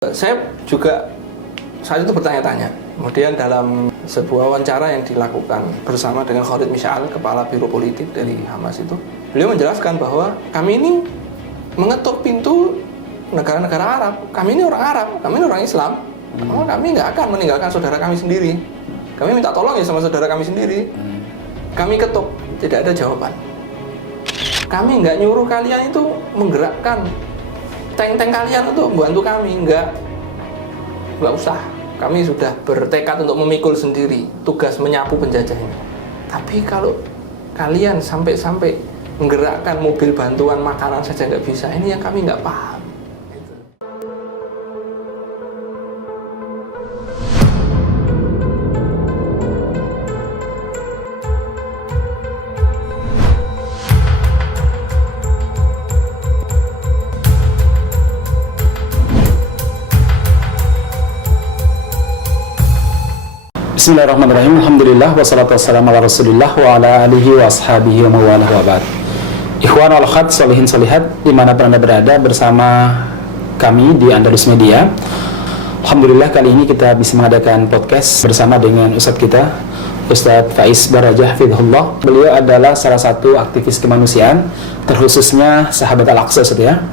Saya juga saat itu bertanya-tanya. Kemudian dalam sebuah wawancara yang dilakukan bersama dengan Khalid Mish'al, kepala biro politik dari Hamas itu, beliau menjelaskan bahwa kami ini mengetuk pintu negara-negara Arab. Kami ini orang Arab, kami ini orang Islam. Kami nggak akan meninggalkan saudara kami sendiri. Kami minta tolong ya sama saudara kami sendiri. Kami ketuk, tidak ada jawaban. Kami nggak nyuruh kalian itu menggerakkan tank-tank kalian untuk membantu kami, nggak usah. Kami sudah bertekad untuk memikul sendiri tugas menyapu penjajah ini. Tapi kalau kalian sampai menggerakkan mobil bantuan makanan saja nggak bisa, ini yang kami nggak paham. Bismillahirrahmanirrahim. Alhamdulillah wassalatu wassalamu ala Rasulillah wa ala alihi wa ashabihi wa mawalah wa ba'd. Ikhwan wal akhwat sholihin sholihat dimanapun Anda berada bersama kami di Andalus Media. Alhamdulillah kali ini kita bisa mengadakan podcast bersama dengan Ustadz kita, Ustadz Faiz Barajah Hafidhullah. Beliau adalah salah satu aktivis kemanusiaan, terkhususnya sahabat Al-Aqsa, Ustadz ya.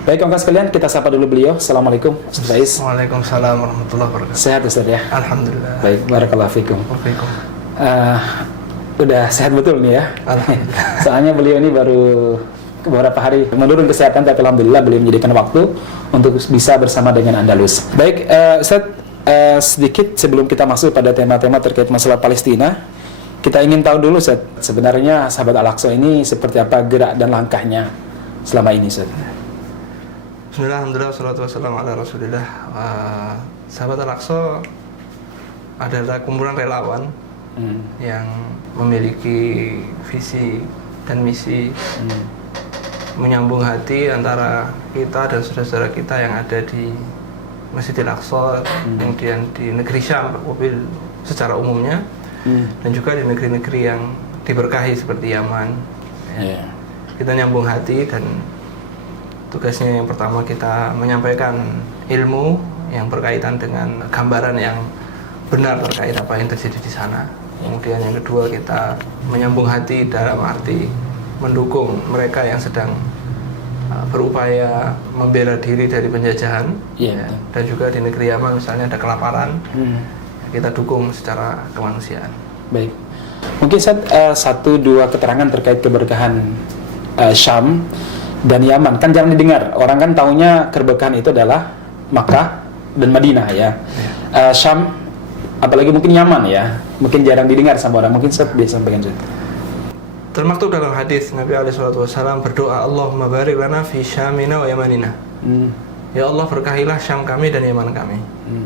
Baik kawan-kawan sekalian, kita sapa dulu beliau. Assalamualaikum Ustaz Faiz. Waalaikumsalam warahmatullahi wabarakatuh. Sehat Ustaz ya? Alhamdulillah. Baik, barakallahu fikum. Udah sehat betul nih ya? Alhamdulillah. Soalnya beliau ini baru beberapa hari menurun kesehatan, tapi alhamdulillah beliau menyediakan waktu untuk bisa bersama dengan Andalus. Baik, Ustaz, sedikit sebelum kita masuk pada tema-tema terkait masalah Palestina, kita ingin tahu dulu Ustaz, sebenarnya sahabat Al-Aqsa ini seperti apa gerak dan langkahnya selama ini Ustaz? Bismillah, alhamdulillah, wassalatu wassalamu ala Rasulillah. Sahabat Al-Aqsa adalah kumpulan relawan yang memiliki visi dan misi menyambung hati antara kita dan saudara-saudara kita yang ada di Masjidil Aqsa, kemudian di negeri Syam secara umumnya, dan juga di negeri-negeri yang diberkahi seperti Yaman. Kita nyambung hati, dan tugasnya yang pertama kita menyampaikan ilmu yang berkaitan dengan gambaran yang benar terkait apa yang terjadi di sana. Kemudian yang kedua, kita menyambung hati dalam arti mendukung mereka yang sedang berupaya membela diri dari penjajahan, dan juga di negeri Yaman misalnya ada kelaparan, kita dukung secara kemanusiaan. Baik, mungkin satu dua keterangan terkait keberkahan Syam dan Yaman. Kan jarang didengar, orang kan taunya keberkahan itu adalah Makkah dan Madinah ya. Syam, apalagi mungkin Yaman ya, mungkin jarang didengar sama orang. Mungkin Ustaz bisa sampaikan Ustaz. Termaktub dalam hadis Nabi SAW berdoa, Allahumma barik lana fi Syamina wa Yamanina. Ya Allah, berkahilah Syam kami dan Yaman kami.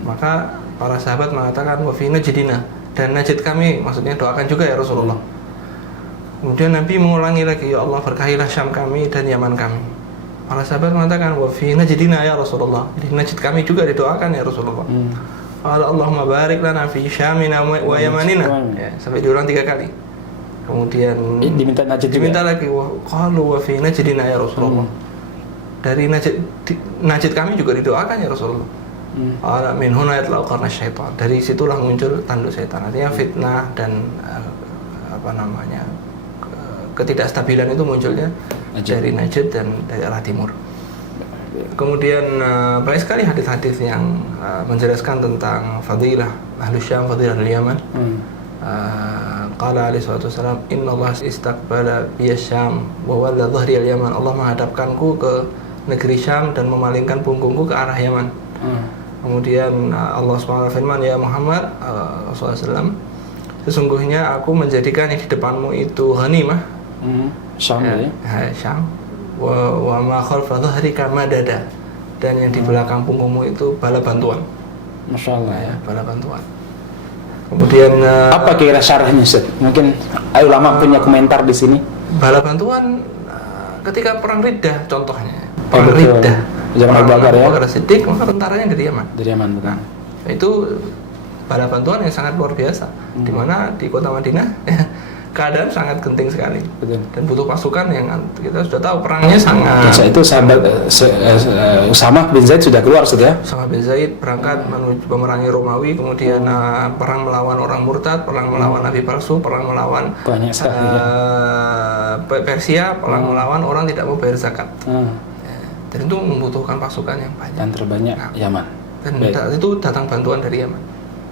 Maka para sahabat mengatakan wa fi Najdina, dan Najd kami, maksudnya doakan juga ya Rasulullah. Kemudian Nabi mengulangi lagi, ya Allah, berkahilah Syam kami dan Yaman kami. Para sahabat mengatakan wa fi Najdina ya Rasulullah, di Najd kami juga didoakan ya Rasulullah. Allahumma barik lana fi Syamina wa Yamanina, sampai diulang 3 kali. Kemudian diminta Najd, diminta lagi, qalu wa fi Najdina ya Rasulullah, dari Najd kami juga didoakan ya Rasulullah. Min huna yatla'u qarna syaitan, dari situlah muncul tanduk setan. Artinya fitnah dan ketidakstabilan itu munculnya dari Najd dan dari arah timur. Kemudian banyak sekali hadis-hadis yang menjelaskan tentang fadilah Ahlus Syam, fadilah Yaman. Qala alaihi salatu wasalam, inna Allah istaqbala biya Syam wa walla dhahri al-Yaman. Allah menghadapkanku ke negeri Syam dan memalingkan punggungku ke arah Yaman. Kemudian Allah SWT firman, ya Muhammad SAW, sesungguhnya aku menjadikan yang di depanmu itu ghanimah, Syam ya. Syam. Wa ma khalfa dhahrika madada, dan yang di belakang punggungmu itu bala bantuan. Masya Allah ya, bala bantuan. Kemudian apa kira syarahnya Ustaz? Mungkin ulama punya komentar di sini. Bala bantuan ketika perang Riddah contohnya. Perang Riddah zaman Abu Bakar ya. Abu Bakar Siddiq, maka tentaranya dari Yaman. Dari Yaman bukan. Itu bala bantuan yang sangat luar biasa, di mana di kota Madinah keadaan sangat genting sekali. Betul. Dan butuh pasukan yang kita sudah tahu perangnya sangat. Saat itu sahabat Usama bin Zaid sudah keluar sudah. Usama bin Zaid berangkat menuju memerangi Romawi, kemudian perang melawan orang murtad, perang melawan nabi palsu, perang melawan banyak sekali Persia, perang melawan orang tidak mau bayar zakat. Dan itu membutuhkan pasukan yang banyak. Dan terbanyak Yaman. Dan itu datang bantuan dari Yaman.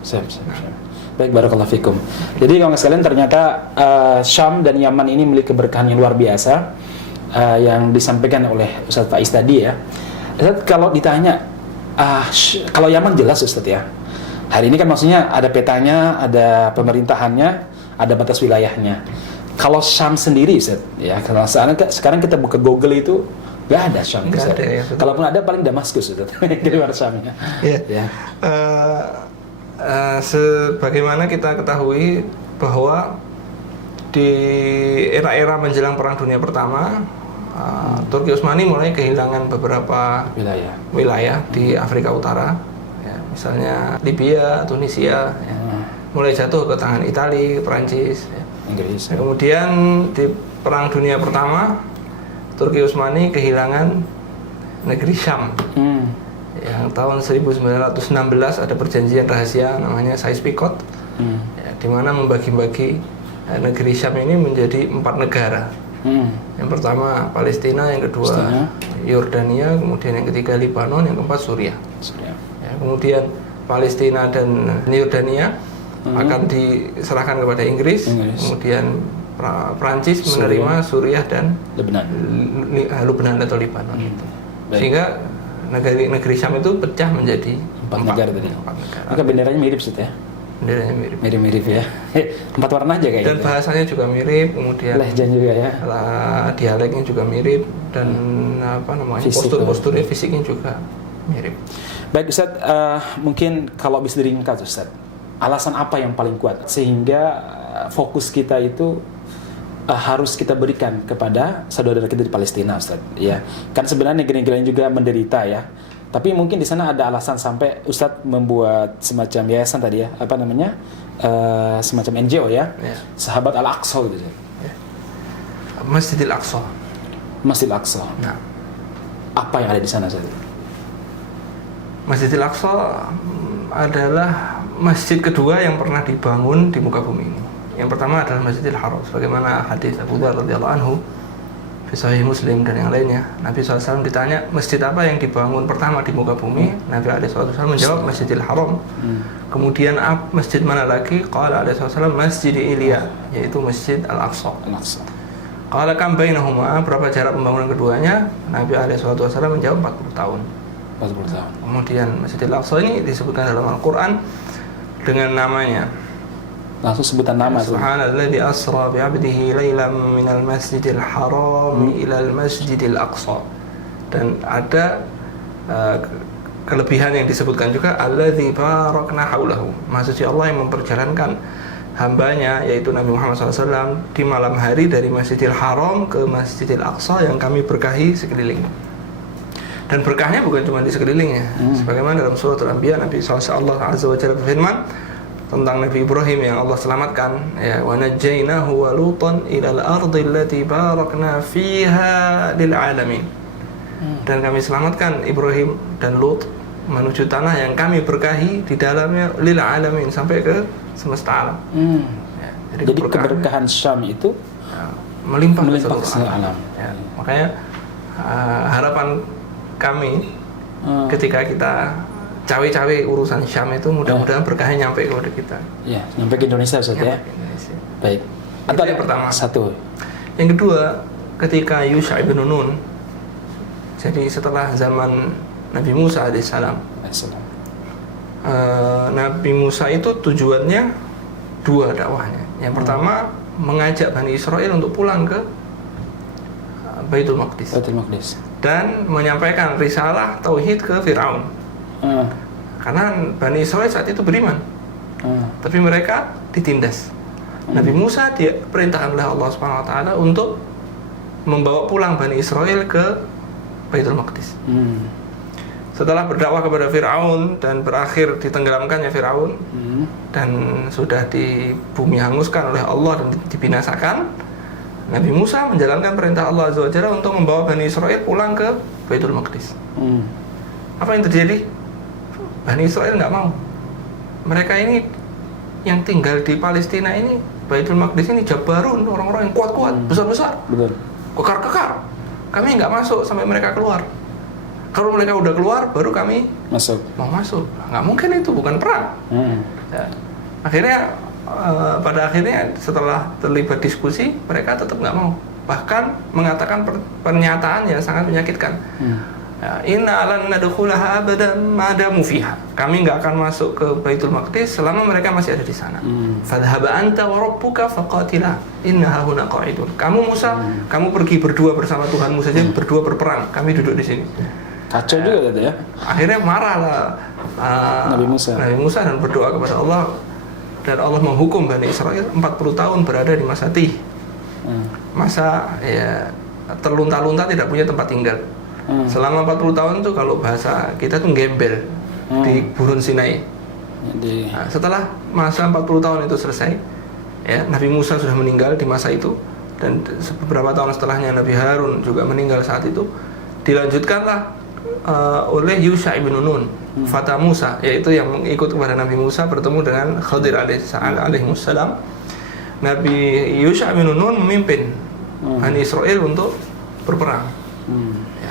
Siap. Baik, barakallahu fikum. Jadi kalau sekalian ternyata Syam dan Yaman ini memiliki keberkahan yang luar biasa yang disampaikan oleh Ustaz Faiz tadi ya. Ustaz, kalau ditanya kalau Yaman jelas Ustaz ya. Hari ini kan maksudnya ada petanya, ada pemerintahannya, ada batas wilayahnya. Kalau Syam sendiri Ustaz ya, kalau sekarang kita buka Google itu nggak ada Syam. Nggak ada ya. Kalaupun ada paling Damaskus Ustaz di luar Syamnya. Iya. Sebagaimana kita ketahui bahwa di era-era menjelang Perang Dunia Pertama, Turki Utsmani mulai kehilangan beberapa wilayah di Afrika Utara, ya, misalnya Libya, Tunisia, ya, mulai jatuh ke tangan Italia, Perancis, ya. Inggris. Nah, kemudian di Perang Dunia Pertama, Turki Utsmani kehilangan negeri Syam. Yang tahun 1916 ada perjanjian rahasia namanya Sykes-Picot, ya, di mana membagi-bagi negeri Syam ini menjadi 4 negara. Yang pertama Palestina, yang kedua Yordania, kemudian yang ketiga Lebanon, yang keempat Suriah. Ya, kemudian Palestina dan Yordania akan diserahkan kepada Inggris. Kemudian Prancis menerima Suriah dan Lebanon atau Lebanon. Sehingga negeri Syam itu pecah menjadi 4 negara tadi. Maka benderanya mirip sih ya. Benderanya mirip ya. 4 warna aja kayaknya. Dan bahasanya juga mirip, kemudian lehjan juga ya. Dialeknya juga mirip dan postur-posturnya fisiknya juga mirip. Baik Ustaz, mungkin kalau bisa diringkas Ustaz, alasan apa yang paling kuat sehingga fokus kita itu harus kita berikan kepada saudara kita di Palestina, Ustaz. Ya, kan sebenarnya negeri-negeri lain juga menderita ya. Tapi mungkin di sana ada alasan sampai Ustaz membuat semacam yayasan tadi ya, apa namanya, semacam NGO ya, Sahabat Al-Aqsa gitu. Ya. Masjidil Aqsa. Masjidil Aqsa. Nah, apa yang ada di sana Ustaz? Masjidil Aqsa adalah masjid kedua yang pernah dibangun di muka bumi ini. Yang pertama adalah Masjidil Haram, sebagaimana hadis Abu Dzar radhiyallahu anhu fi Sahih Muslim dan yang lainnya. Nabi SAW ditanya masjid apa yang dibangun pertama di muka bumi. Nabi SAW menjawab Masjidil Haram. Kemudian masjid mana lagi? Qala SAW Masjid Ilya, yaitu Masjid Al-Aqsa. Qala kam bainahuma, berapa jarak pembangunan keduanya? Nabi SAW menjawab 40 tahun. 40 tahun. Kemudian Masjidil Aqsa ini disebutkan dalam Al-Quran dengan namanya. Langsung sebutan nama. Subhanalladzi asra bi 'abdihi lailan minal masjidil haram ilal masjidil aqsa. Dan ada kelebihan yang disebutkan juga alladzi barakna haulahu. Maksudnya Allah yang memperjalankan hambanya yaitu Nabi Muhammad SAW di malam hari dari Masjidil Haram ke Masjidil Aqsa yang kami berkahi sekeliling. Dan berkahnya bukan cuma di sekelilingnya. Sebagaimana dalam surah Al-Anbiya Nabi SAW Azza wa Jalla berfirman tentang Nabi Ibrahim yang Allah selamatkan, ya, wa najjaynahu wa lutan ilal ardi allati barakna fiha lil alamin. Dan kami selamatkan Ibrahim dan Lut menuju tanah yang kami berkahi di dalamnya lil alamin, sampai ke semesta alam. Ya, jadi keberkahan Syam itu melimpah ke seluruh alam. Ya, makanya harapan kami ketika kita cawe-cawe urusan Syam itu mudah-mudahan berkahnya nyampe kepada kita. Ya, nyampe ke Indonesia Ustaz ya. Baik. Atau yang pertama. Satu. Yang kedua, ketika Yusha ibn Nun, jadi setelah zaman Nabi Musa alaihissalam, Nabi Musa itu tujuannya 2 dakwahnya. Yang pertama mengajak Bani Israel untuk pulang ke Baitul Maqdis. Dan menyampaikan risalah tauhid ke Firaun. Karena Bani Israel saat itu beriman, tapi mereka ditindas. Nabi Musa dia perintahkan oleh Allah Subhanahu Wa Taala untuk membawa pulang Bani Israel ke Baitul Maqdis. setelah berdakwah kepada Fir'aun dan berakhir ditenggelamkannya Fir'aun dan sudah di bumi hanguskan oleh Allah dan dibinasakan, Nabi Musa menjalankan perintah Allah Azza wa Jalla untuk membawa Bani Israel pulang ke Baitul Maqdis. Apa yang terjadi? Bani Israel nggak mau. Mereka ini yang tinggal di Palestina ini, Baitul Maqdis ini Jabbarun, orang-orang yang kuat-kuat, besar-besar, kekar-kekar. Kami nggak masuk sampai mereka keluar. Kalau mereka udah keluar, baru kami mau masuk. Nggak mungkin, itu bukan perang. Ya. Akhirnya pada akhirnya setelah terlibat diskusi, mereka tetap nggak mau. Bahkan mengatakan pernyataan yang sangat menyakitkan. Inna lan nadkhulaha abadan ma damu fiha. Kami nggak akan masuk ke Baitul Maqdis selama mereka masih ada di sana. Fadhhab anta wa rabbuka faqatila innaha huna qa'idun. Kamu Musa, kamu pergi berdua bersama Tuhanmu saja, berdua berperang. Kami duduk di sini. Kacau juga tadi ya. Akhirnya marahlah Nabi Musa dan berdoa kepada Allah, dan Allah menghukum Bani Israel 40 tahun berada di masa tih. Masa ya terlunta-lunta, tidak punya tempat tinggal. Selama 40 tahun itu kalau bahasa kita tuh gembel di Gurun Sinai. Nah, setelah masa 40 tahun itu selesai, ya, Nabi Musa sudah meninggal di masa itu, dan beberapa tahun setelahnya Nabi Harun juga meninggal saat itu. Dilanjutkanlah oleh Yusha ibn Nun, Fata Musa, yaitu yang mengikut kepada Nabi Musa, bertemu dengan Khadir alaihissalam. Nabi Yusha ibn Nun memimpin Bani Israel untuk berperang. Ya.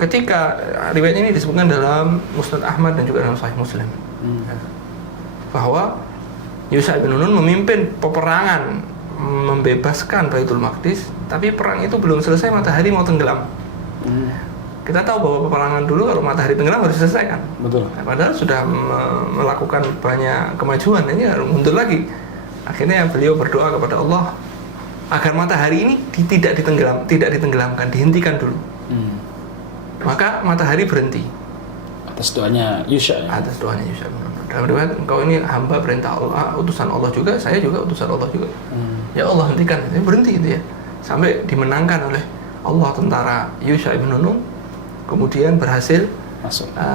Ketika riwayat ini disebutkan dalam Musnad Ahmad dan juga dalam Sahih Muslim, ya, bahwa Yusha ibn Nun memimpin peperangan membebaskan Baitul Maqdis, tapi perang itu belum selesai, matahari mau tenggelam. Kita tahu bahwa peperangan dulu kalau matahari tenggelam harus selesai kan. Betul. Nah, padahal sudah melakukan banyak kemajuan, ini harus mundur lagi. Akhirnya beliau berdoa kepada Allah agar matahari ini tidak ditenggelamkan, dihentikan dulu. Maka matahari berhenti. Atas doanya Yusha. Ya? Atas doanya Yusha. Dalam riwayat, engkau ini hamba perintah Allah, utusan Allah juga, saya juga utusan Allah juga. Ya Allah, hentikan. Ini berhenti gitu ya. Sampai dimenangkan oleh Allah tentara Yusha ibn Nun, kemudian berhasil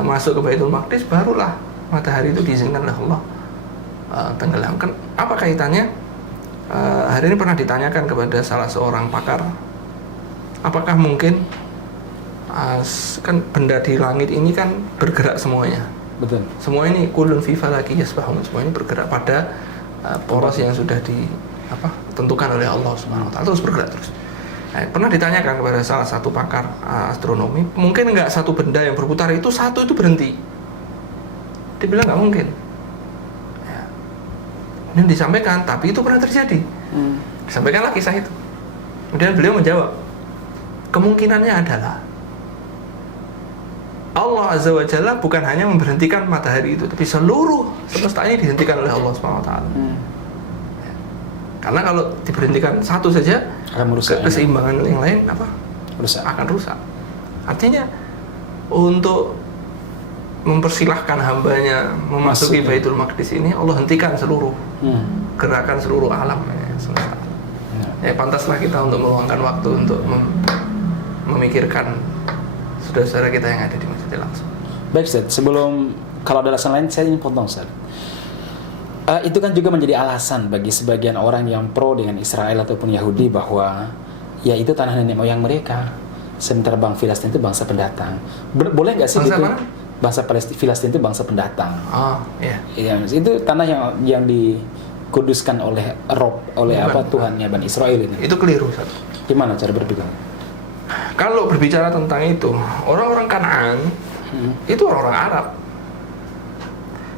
masuk ke Baitul Maqdis, barulah matahari itu diizinkan oleh Allah tenggelamkan. Apa kaitannya? Hari ini pernah ditanyakan kepada salah seorang pakar, apakah mungkin kan benda di langit ini kan bergerak semuanya. Betul. Semua ini kullun fi falaki yasbahun, semua ini bergerak pada poros yang sudah ditentukan oleh Allah Subhanahu wa taala, terus bergerak terus. Nah, pernah ditanyakan kepada salah satu pakar astronomi, mungkin nggak satu benda yang berputar itu satu itu berhenti? Dia bilang nggak mungkin. Ya. Dan disampaikan, tapi itu pernah terjadi. Disampaikanlah kisah itu. Kemudian beliau menjawab, kemungkinannya adalah Allah Azza wa Jalla bukan hanya memberhentikan matahari itu, tapi seluruh semesta ini dihentikan oleh Allah Subhanahu wa taala. Ya. Karena kalau diberhentikan satu saja, akan merusak, keseimbangan yang lain akan rusak. Artinya untuk mempersilahkan hambanya memasuki Baitul Maqdis ini, Allah hentikan seluruh gerakan seluruh alam semesta. Ya, pantaslah kita untuk meluangkan waktu untuk memikirkan saudara-saudara kita yang ada di Masjidil Aqsa. Baik, Ustaz. Sebelum, kalau ada alasan lain, saya ingin potong, Ustaz. Itu kan juga menjadi alasan bagi sebagian orang yang pro dengan Israel ataupun Yahudi bahwa ya itu tanah nenek moyang mereka. Sementara Filistin itu bangsa pendatang. Boleh nggak sih gitu? Bangsa Filistin itu bangsa pendatang. Oh, iya. Ya, itu tanah yang dikuduskan oleh Tuhannya Bani Israel ini. Itu keliru, Ustaz. Gimana cara berpikir? Kalau berbicara tentang itu, orang-orang Kanaan itu orang-orang Arab.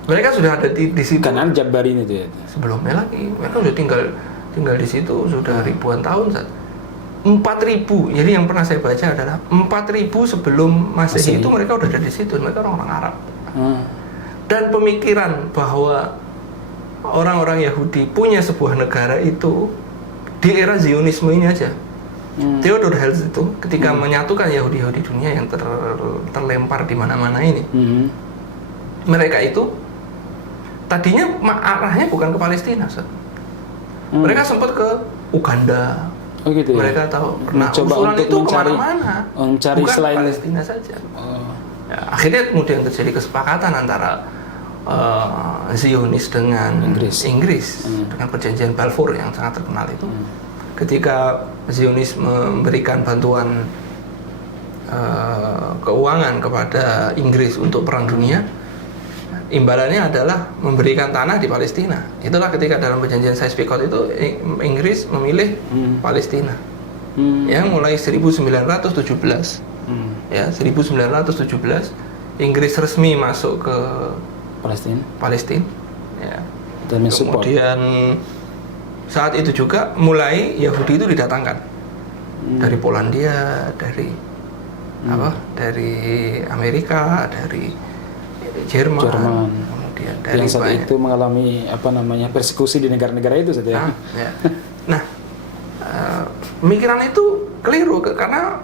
Mereka sudah ada di situ. Kanaan Jabbarin itu ya. Sebelumnya lagi, mereka sudah tinggal di situ sudah ribuan tahun, Ustaz. 4.000. Jadi yang pernah saya baca adalah 4.000 sebelum Masehi itu mereka udah ada di situ. Mereka orang-orang Arab. Dan pemikiran bahwa orang-orang Yahudi punya sebuah negara itu di era Zionisme ini aja. Theodor Herzl itu ketika menyatukan Yahudi-Yahudi dunia yang terlempar di mana-mana ini, mereka itu tadinya arahnya bukan ke Palestina, Mereka sempat ke Uganda, Oh gitu ya. Mereka tahu. Nah, mencoba usulan untuk itu mencari kemana-mana. Bukan selain Palestina saja. Ya, akhirnya kemudian terjadi kesepakatan antara Zionis dengan Inggris dengan perjanjian Balfour yang sangat terkenal itu. Ketika Zionis memberikan bantuan keuangan kepada Inggris untuk Perang Dunia, imbalannya adalah memberikan tanah di Palestina. Itulah ketika dalam perjanjian Sykes-Picot itu Inggris memilih Palestina. Yang mulai 1917. Ya, 1917 Inggris resmi masuk ke Palestina. Ya. Dan kemudian saat itu juga mulai Yahudi itu didatangkan dari Polandia, dari dari Amerika, dari Jerman. Kemudian dari yang saat itu mengalami persekusi di negara-negara itu saja. Nah, pemikiran itu keliru karena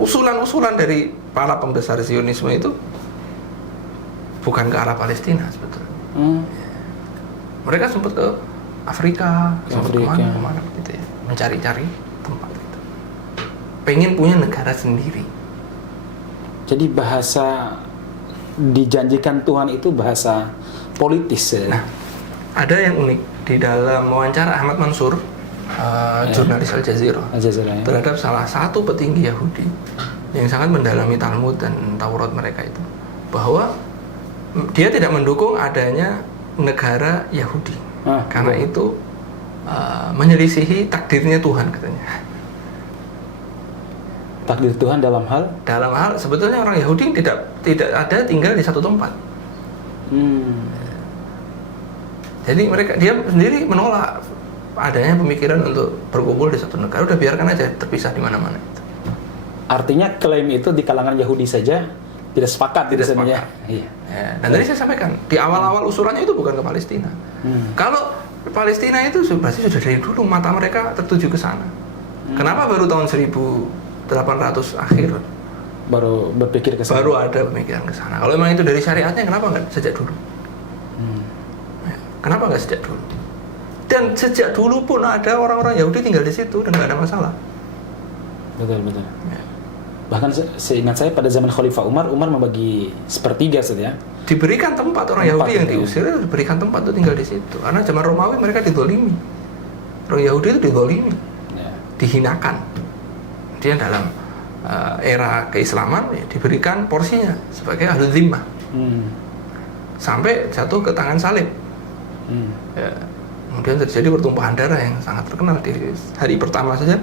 usulan-usulan dari para pembesar Zionisme itu bukan ke arah Palestina sebetulnya. Mereka sempat ke Afrika, sempat kemana gitu ya, mencari-cari tempat gitu. Pengen punya negara sendiri. Jadi bahasa dijanjikan Tuhan itu bahasa politis ya. Nah, ada yang unik di dalam wawancara Ahmad Mansur, jurnalis Al Jazeera, ya, terhadap salah satu petinggi Yahudi yang sangat mendalami Talmud dan Taurat mereka itu, bahwa dia tidak mendukung adanya negara Yahudi karena itu menyelisihi takdirnya Tuhan katanya. Takdir Tuhan dalam hal sebetulnya orang Yahudi tidak ada tinggal di satu tempat. Jadi dia sendiri menolak adanya pemikiran untuk berkumpul di satu negara. Udah biarkan aja terpisah di mana-mana. Artinya klaim itu di kalangan Yahudi saja tidak sepakat. Iya. Ya, dan tadi saya sampaikan di awal-awal usulannya itu bukan ke Palestina. Kalau Palestina itu pasti sudah dari dulu mata mereka tertuju ke sana. Kenapa baru tahun 1800 akhir baru berpikir ke sana? Baru ada pemikiran ke sana. Kalau memang itu dari syariatnya, kenapa nggak sejak dulu? Kenapa nggak sejak dulu? Dan sejak dulu pun ada orang-orang Yahudi tinggal di situ dan nggak ada masalah. Betul. Ya. Bahkan seingat saya pada zaman Khalifah Umar membagi sepertiga saja. Diberikan tempat orang Yahudi yang diusir, diberikan tempat untuk tinggal di situ. Karena zaman Romawi mereka didolimi. Orang Yahudi itu didolimi, dihinakan. Dia dalam era keislaman ya, diberikan porsinya sebagai ahlu zimmah. Sampai jatuh ke tangan salib. Ya. Kemudian terjadi pertumpahan darah yang sangat terkenal di hari pertama saja.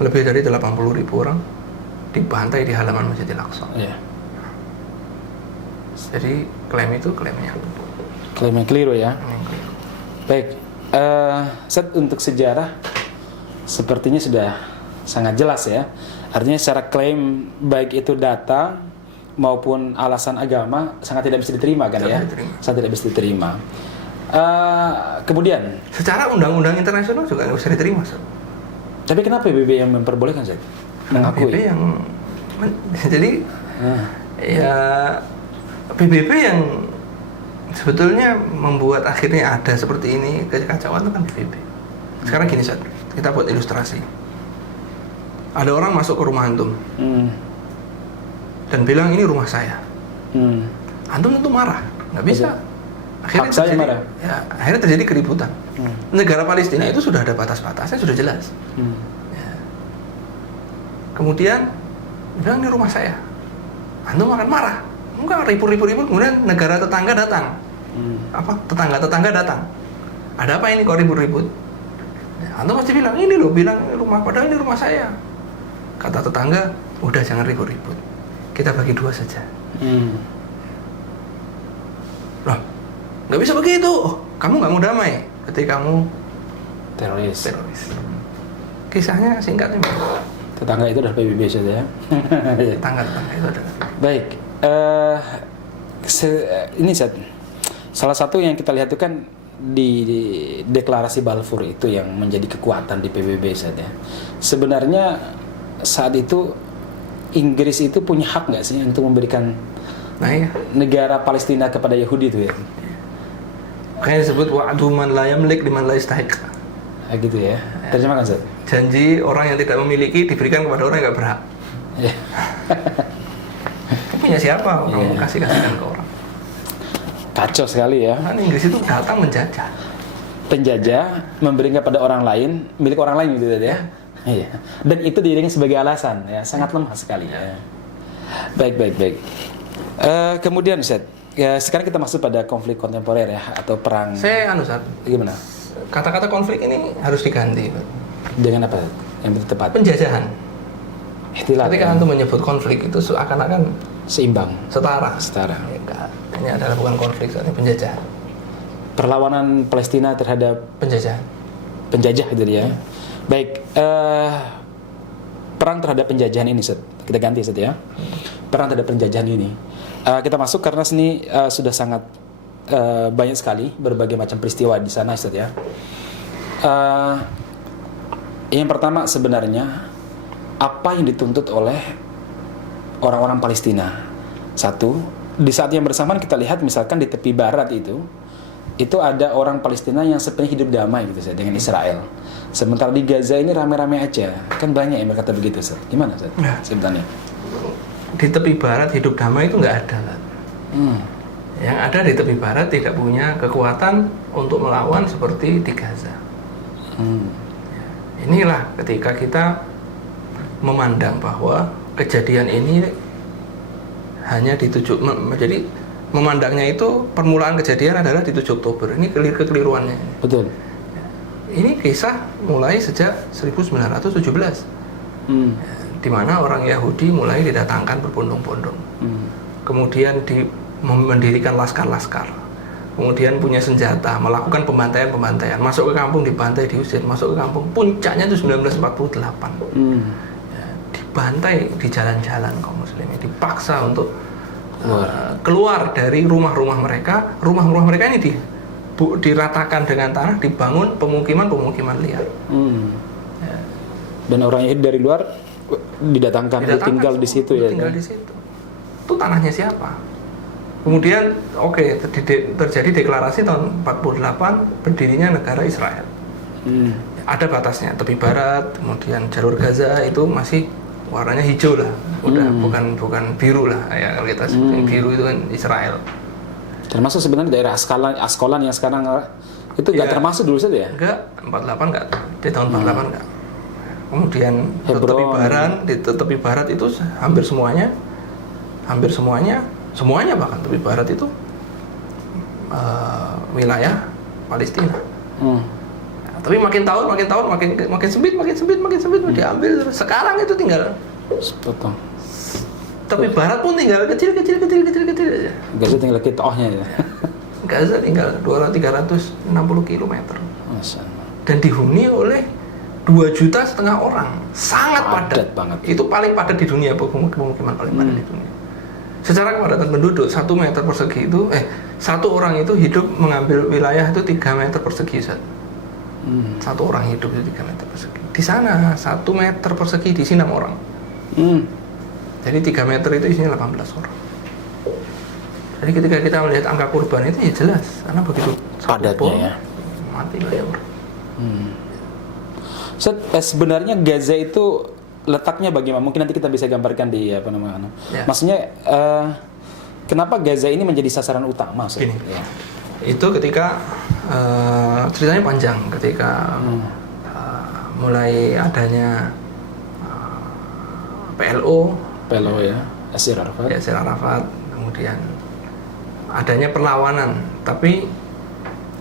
Lebih dari 80.000 orang dibantai di halaman Masjidil Aqsa. Jadi klaim itu klaim yang keliru ya. Baik, set untuk sejarah sepertinya sudah sangat jelas ya. Artinya secara klaim baik itu data maupun alasan agama sangat tidak bisa diterima kan ya? Sangat tidak bisa diterima. Kemudian secara undang-undang internasional juga nggak bisa diterima. Tapi kenapa PBB yang memperbolehkan Zed? PBB yang jadi ya PBB yang sebetulnya membuat akhirnya ada seperti ini kekacauan itu kan PBB. Sekarang gini Zed, kita buat ilustrasi. Ada orang masuk ke rumah antum dan bilang ini rumah saya. Antum tentu marah, nggak bisa. Akhirnya terjadi keributan. Negara Palestina itu sudah ada batas-batasnya, sudah jelas. Ya. Kemudian bilang ini rumah saya. Antum akan marah. Enggak, ribut. Kemudian negara tetangga datang. Tetangga datang. Ada apa ini kok ribut-ribut? Ya, antum pasti bilang ini loh, bilang rumah, padahal ini rumah saya. Kata tetangga, udah jangan ribut-ribut. Kita bagi dua saja. Loh, nggak bisa begitu. Kamu nggak mau damai ketika kamu teroris. Kisahnya singkatnya. Tetangga itu adalah PBB saja ya. Tetangga itu adalah. Baik, ini salah satu yang kita lihat itu kan di deklarasi Balfour itu yang menjadi kekuatan di PBB saja. Sebenarnya saat itu Inggris itu punya hak nggak sih untuk memberikan negara Palestina kepada Yahudi itu ya? Kayak disebut wa'du man la yamlik liman la yastahiq. Gitu ya. Terjemahkan Ustaz. Janji orang yang tidak memiliki diberikan kepada orang yang nggak berhak. Ya. Kamu punya siapa? Kamu kasihkan ke orang. Kacau sekali ya. Kan Inggris itu datang menjajah. Penjajah memberikan kepada orang lain, milik orang lain gitu ya. Iya. Dan itu diiringi sebagai alasan ya, sangat lemah sekali ya. Baik. Kemudian Ustaz, ya sekarang kita masuk pada konflik kontemporer ya, atau perang. Ustaz. Gimana? Kata-kata konflik ini harus diganti. Dengan apa yang lebih tepat? Penjajahan. Ihtilal. Ketika antum menyebut konflik itu seakan-akan seimbang, setara. Ya, enggak. Ini adalah bukan konflik, ini penjajahan. Perlawanan Palestina terhadap penjajah gitu ya. Baik, perang terhadap penjajahan ini Ustaz. Kita ganti Ustaz ya. Perang terhadap penjajahan ini. Kita masuk karena sini sudah sangat banyak sekali berbagai macam peristiwa di sana Ustaz ya. Yang pertama sebenarnya apa yang dituntut oleh orang-orang Palestina. Satu, di saat yang bersamaan kita lihat misalkan di tepi barat itu ada orang Palestina yang sebenarnya hidup damai gitu Ustaz dengan Israel. Sementara di Gaza ini rame-rame aja. Kan banyak yang berkata begitu Ustaz. Gimana Ustaz? Sebenarnya di tepi barat hidup damai itu nggak ada Ustaz. Yang ada di tepi barat tidak punya kekuatan untuk melawan seperti di Gaza. Inilah ketika kita memandang bahwa kejadian ini hanya jadi memandangnya itu permulaan kejadian adalah di 7 Oktober. Ini kekeliruannya. Betul. Ini kisah mulai sejak 1917. Di mana orang Yahudi mulai didatangkan berbondong-bondong. Kemudian mendirikan laskar-laskar. Kemudian punya senjata, melakukan pembantaian, masuk ke kampung dibantai, diusir, masuk ke kampung. Puncaknya itu 1948. Dibantai di jalan-jalan kaum muslimin, dipaksa untuk keluar dari rumah-rumah mereka. Rumah-rumah mereka ini diratakan dengan tanah, dibangun pemukiman liar. Dan orang Yahudi dari luar didatangkan tinggal di situ ya. Tinggal di situ. Itu tanahnya siapa? Kemudian terjadi deklarasi tahun 48 berdirinya negara Israel. Ada batasnya, tepi barat, kemudian jalur Gaza itu masih warnanya hijau lah, bukan biru lah ya, kalau kita sebut biru itu kan Israel. Termasuk sebenarnya daerah Askolan yang sekarang itu nggak termasuk dulu saja ya? Enggak, 48 enggak, di tahun 48 enggak. Kemudian di tepi barat itu hampir semuanya bahkan tepi barat itu wilayah Palestina. Tapi makin sempit diambil. Sekarang itu tinggal tepi barat pun tinggal kecil aja. Gaza tinggal kitohnya ya. Gaza tinggal 360 km. Dan dihuni oleh 2,5 juta orang. Sangat padat banget. Itu paling padat di dunia, pemukiman paling padat di dunia. Secara kepadatan penduduk 1 meter persegi itu satu orang itu hidup mengambil wilayah itu 3 meter persegi. Satu orang hidup itu 3 meter persegi. Di sana 1 meter persegi diisi 6 orang. Jadi 3 meter itu isinya 18 orang. Jadi ketika kita melihat angka korban itu ya jelas, karena begitu padatnya ya. Mati banyak orang. Sebenarnya Gaza itu letaknya bagaimana? Mungkin nanti kita bisa gambarkan di apa namanya. Ya. Maksudnya kenapa Gaza ini menjadi sasaran utama? Gini, ya. Itu ketika ceritanya panjang. Ketika mulai adanya PLO ya, Yasir Arafat, kemudian adanya perlawanan, tapi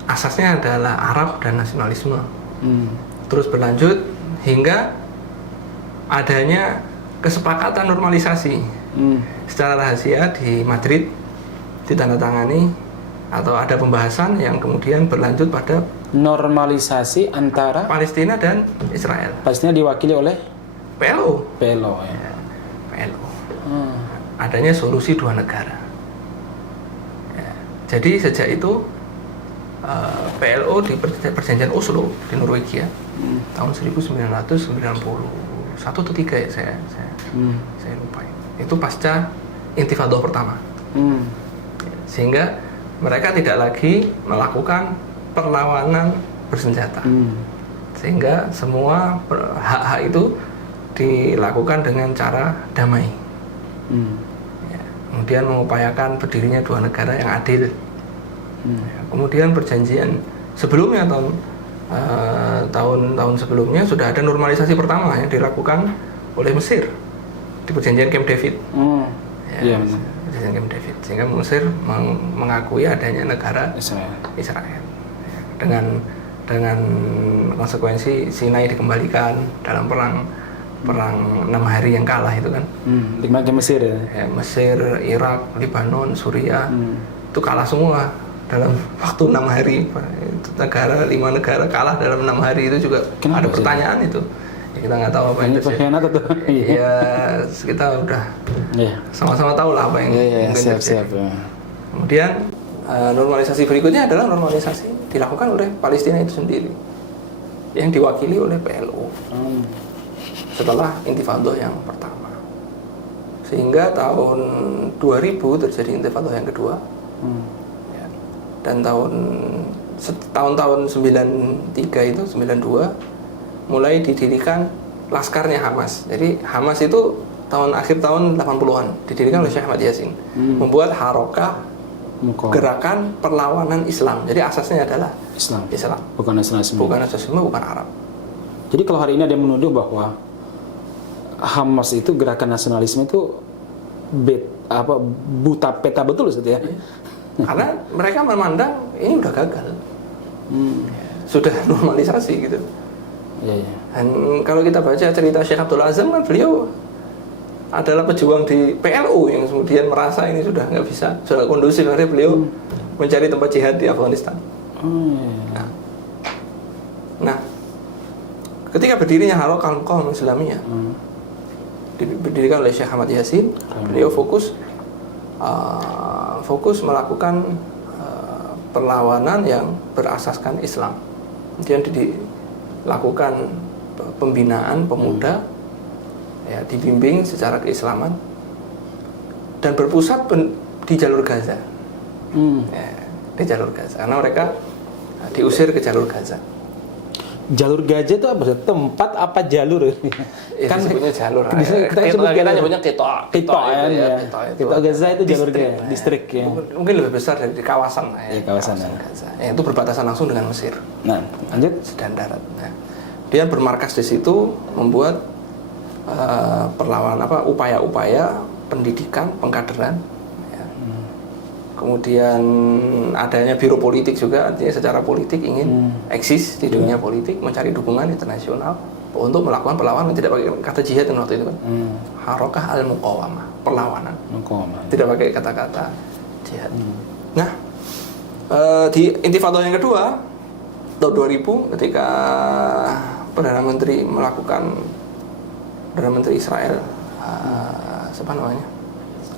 asasnya adalah Arab dan nasionalisme. Terus berlanjut hingga adanya kesepakatan normalisasi secara rahasia di Madrid, ditandatangani atau ada pembahasan yang kemudian berlanjut pada normalisasi antara Palestina dan Israel. Palestina diwakili oleh PLO ya. PLO. Adanya solusi 2 negara. Ya. Jadi sejak itu PLO di perjanjian Oslo di Norwegia tahun 1991 atau 3 ya, saya lupa. Itu pasca Intifada pertama. Sehingga mereka tidak lagi melakukan perlawanan bersenjata, sehingga semua hak-hak itu dilakukan dengan cara damai. Ya, kemudian mengupayakan berdirinya dua negara yang adil. Ya, kemudian perjanjian sebelumnya tahun sebelumnya sudah ada normalisasi pertama yang dilakukan oleh Mesir di perjanjian Camp David. Ya, perjanjian Camp David, sehingga Mesir mengakui adanya negara Israel. Ya, dengan konsekuensi Sinai dikembalikan dalam perang 6 hari yang kalah itu kan. Di Mesir ya? Ya, Mesir, Irak, Lebanon, Suriah itu kalah semua dalam waktu 6 hari. Itu 5 negara kalah dalam 6 hari itu juga. Kenapa ada pertanyaan itu? Ya, kita nggak tahu apa yang terjadi. Ya kita udah sama-sama tahu lah apa yang mungkin terjadi. Kemudian normalisasi berikutnya adalah normalisasi dilakukan oleh Palestina itu sendiri yang diwakili oleh PLO setelah Intifadah yang pertama, sehingga tahun 2000 terjadi Intifadah yang kedua. Ya. Dan tahun 93 itu 92 mulai didirikan laskarnya Hamas. Jadi Hamas itu akhir tahun 80-an didirikan oleh Syekh Ahmad Yasin, membuat harokah gerakan perlawanan Islam. Jadi asasnya adalah Islam. Bukan nasionalisme, bukan Arab. Jadi kalau hari ini ada yang menuduh bahwa Hamas itu gerakan nasionalisme itu buta peta betul ya? Karena mereka memandang ini udah gagal, sudah normalisasi gitu. Dan kalau kita baca cerita Syekh Abdul Azam kan, beliau adalah pejuang di PLO yang kemudian merasa ini sudah nggak bisa, sudah kondusif, akhirnya beliau mencari tempat jihad di Afghanistan. Nah, ketika berdirinya Harokah Al-Muqawamah Islamiyah, didirikan oleh Syekh Ahmad Yasin, beliau fokus melakukan perlawanan yang berasaskan Islam. Kemudian dilakukan pembinaan pemuda, ya, dibimbing secara keislaman dan berpusat di jalur Gaza. Ya, di jalur Gaza karena mereka diusir ke jalur Gaza. Jalur Gaza itu apa? Tempat apa jalur? Kan sebutnya jalur. Kita nyebutnya Qita Gaza itu jalur distrik ya. Mungkin lebih besar dari kawasan kawasan Gaza. Itu berbatasan langsung dengan Mesir. Nah, lanjut dan darat. Nah, dia bermarkas di situ, membuat perlawanan upaya-upaya pendidikan, pengkaderan, ya. Kemudian adanya biro politik juga, artinya secara politik ingin eksis di dunia politik, mencari dukungan internasional untuk melakukan perlawanan, tidak pakai kata jihad waktu itu kan. Harokah Al-Muqawamah, perlawanan, tidak pakai kata-kata jihad. Nah, di Intifadah yang kedua tahun 2000 ketika Perdana Menteri Israel, siapa namanya?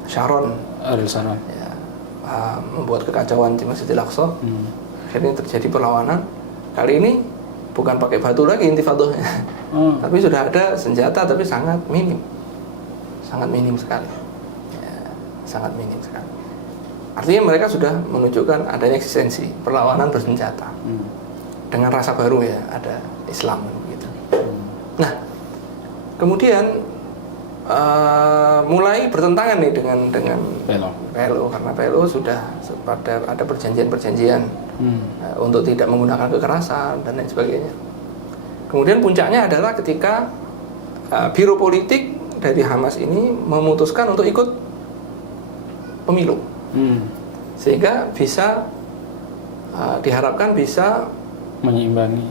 Sharon, ya, membuat kekacauan di Masjidil Aqsa. Akhirnya terjadi perlawanan. Kali ini bukan pakai batu lagi intifadahnya, tapi sudah ada senjata, tapi sangat minim sekali. Ya, sangat minim sekali. Artinya mereka sudah menunjukkan adanya eksistensi perlawanan bersenjata dengan rasa baru, ya, ada Islam gitu. Nah, kemudian mulai bertentangan nih dengan PLO karena PLO sudah ada perjanjian untuk tidak menggunakan kekerasan dan lain sebagainya. Kemudian puncaknya adalah ketika biro politik dari Hamas ini memutuskan untuk ikut pemilu, sehingga bisa diharapkan bisa menyeimbangi,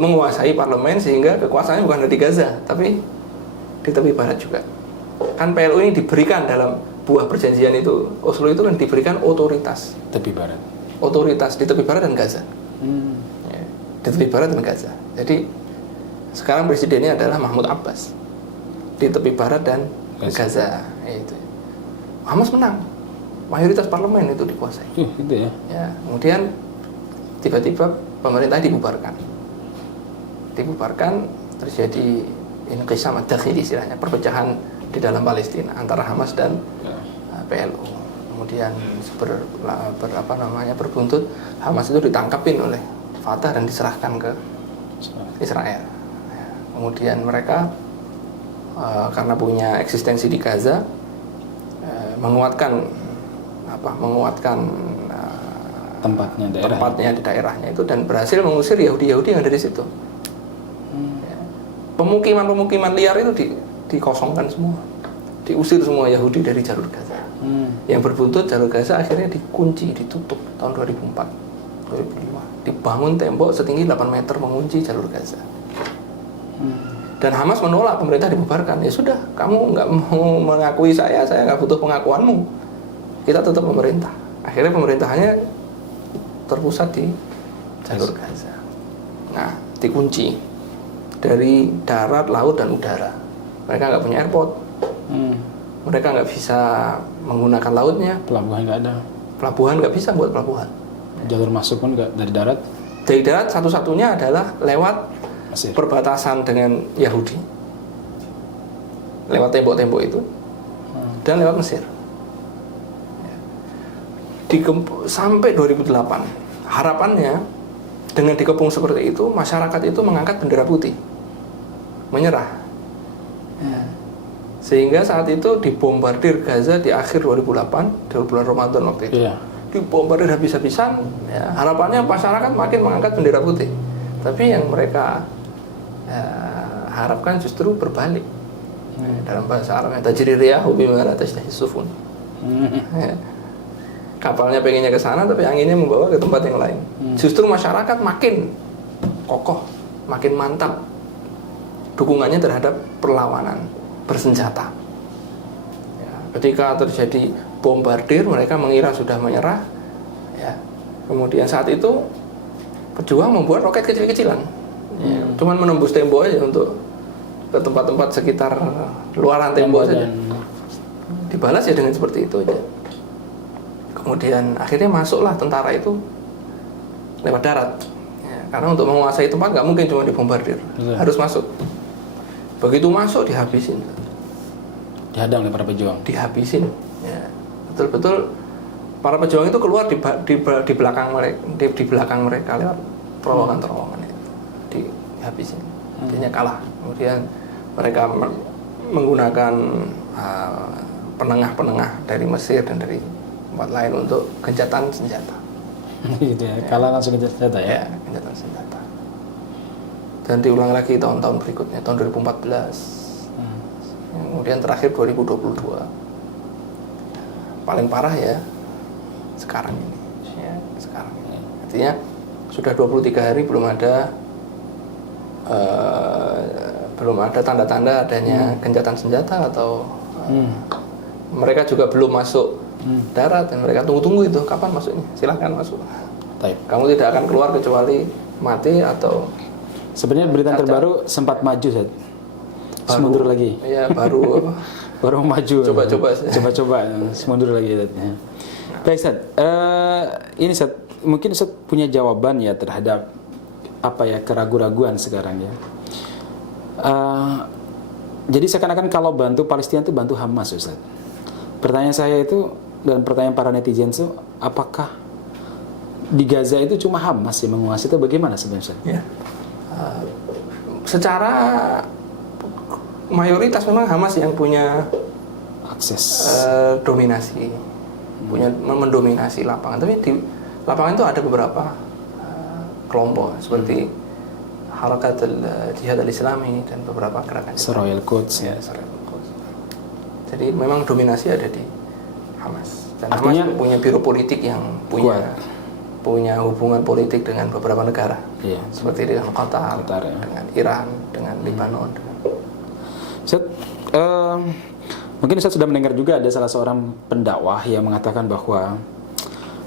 menguasai parlemen, sehingga kekuasaannya bukan di Gaza tapi di tepi barat juga. Kan PLO ini diberikan dalam buah perjanjian itu, Oslo itu kan diberikan otoritas tepi barat, otoritas di tepi barat dan Gaza. Ya, di tepi barat dan Gaza. Jadi sekarang presidennya adalah Mahmud Abbas di tepi barat dan Gaza. Itu Hamas menang, mayoritas parlemen itu dikuasai. Gitu ya. Ya, kemudian tiba-tiba pemerintah dibubarkan, terjadi inqisam ad-dakhili, istilahnya perpecahan di dalam Palestina antara Hamas dan PLO. Kemudian berbuntut, Hamas itu ditangkapin oleh Fatah dan diserahkan ke Israel. Kemudian mereka karena punya eksistensi di Gaza, menguatkan tempatnya di daerahnya itu, dan berhasil mengusir Yahudi yang ada di situ. Pemukiman liar itu dikosongkan semua, diusir semua Yahudi dari jalur Gaza. Yang berbuntut jalur Gaza akhirnya dikunci, ditutup tahun 2004, 2005. Dibangun tembok setinggi 8 meter mengunci jalur Gaza. Dan Hamas menolak pemerintah dibubarkan. Ya sudah, kamu nggak mau mengakui saya nggak butuh pengakuanmu. Kita tetap pemerintah. Akhirnya pemerintahannya terpusat di jalur Gaza. Nah, dikunci dari darat, laut, dan udara. Mereka nggak punya airport. Mereka nggak bisa menggunakan lautnya. Pelabuhan nggak ada. Pelabuhan nggak bisa buat pelabuhan. Jalur masuk pun nggak dari darat. Dari darat satu-satunya adalah lewat Mesir. Perbatasan dengan Yahudi, lewat tembok-tembok itu, dan lewat Mesir. Sampai 2008, harapannya dengan dikepung seperti itu, masyarakat itu mengangkat bendera putih, menyerah. Sehingga saat itu dibombardir Gaza di akhir 2008, di bulan Ramadan waktu itu. Dibombardir habis-habisan, ya, harapannya masyarakat makin mengangkat bendera putih. Tapi yang mereka harapkan justru berbalik. Dalam bahasa Arabnya tajri riyahu bima la tashtahi sufun. Kapalnya pengennya ke sana tapi anginnya membawa ke tempat yang lain. Justru masyarakat makin kokoh, makin mantap dukungannya terhadap perlawanan bersenjata. Ya, ketika terjadi bombardir, mereka mengira sudah menyerah. Ya, kemudian saat itu pejuang membuat roket kecil-kecilan. Ya, cuman menembus tembok aja untuk ke tempat-tempat sekitar luaran tembok saja. Dibalas ya dengan seperti itu aja. Kemudian akhirnya masuklah tentara itu lewat darat. Ya, karena untuk menguasai tempat nggak mungkin cuma dibombardir, harus masuk. Begitu masuk dihabisin. Dihadang oleh para pejuang. Dihabisin. Ya, betul-betul para pejuang itu keluar di belakang mereka lewat terowongan-terowongan itu. Dihabisin. Artinya kalah. Kemudian mereka menggunakan penengah-penengah dari Mesir dan dari tempat lain untuk gencatan senjata. Gitu ya, kalah langsung gencatan senjata ya? Ya, gencatan senjata. Dan diulang lagi tahun-tahun berikutnya, tahun 2014. Kemudian terakhir 2022. Paling parah ya sekarang ini. Ya, sekarang ini. Artinya sudah 23 hari belum ada tanda-tanda adanya gencatan senjata atau mereka juga belum masuk darat, dan mereka tunggu-tunggu itu kapan masuknya, silahkan masuk. Taib. Kamu tidak akan keluar kecuali mati atau sebenarnya berita terbaru sempat maju Zat. Mundur lagi. Ya baru maju. Coba-coba mundur lagi Zat. Baik Zat. Ini Zat, mungkin Zat punya jawaban ya terhadap keraguan-raguan sekarang ya. Jadi seakan-akan kalau bantu Palestina itu bantu Hamas Ustaz. Pertanyaan saya itu dan pertanyaan para netizen itu, apakah di Gaza itu cuma Hamas yang menguasai itu bagaimana sebenarnya? Ya. Secara mayoritas memang Hamas yang punya akses dominasi, mendominasi lapangan. Tapi di lapangan itu ada beberapa kelompok seperti Harakat Jihad Al-Islami dan beberapa gerakan Royal Quds. Ya, Royal Quds. Jadi memang dominasi ada di Hamas. Dan artinya, Hamas punya biro politik yang punya hubungan politik dengan beberapa negara. Iya. Seperti dengan Qatar ya. Dengan Iran, dengan Lebanon. Ustaz, mungkin Ustaz sudah mendengar juga ada salah seorang pendakwah yang mengatakan bahwa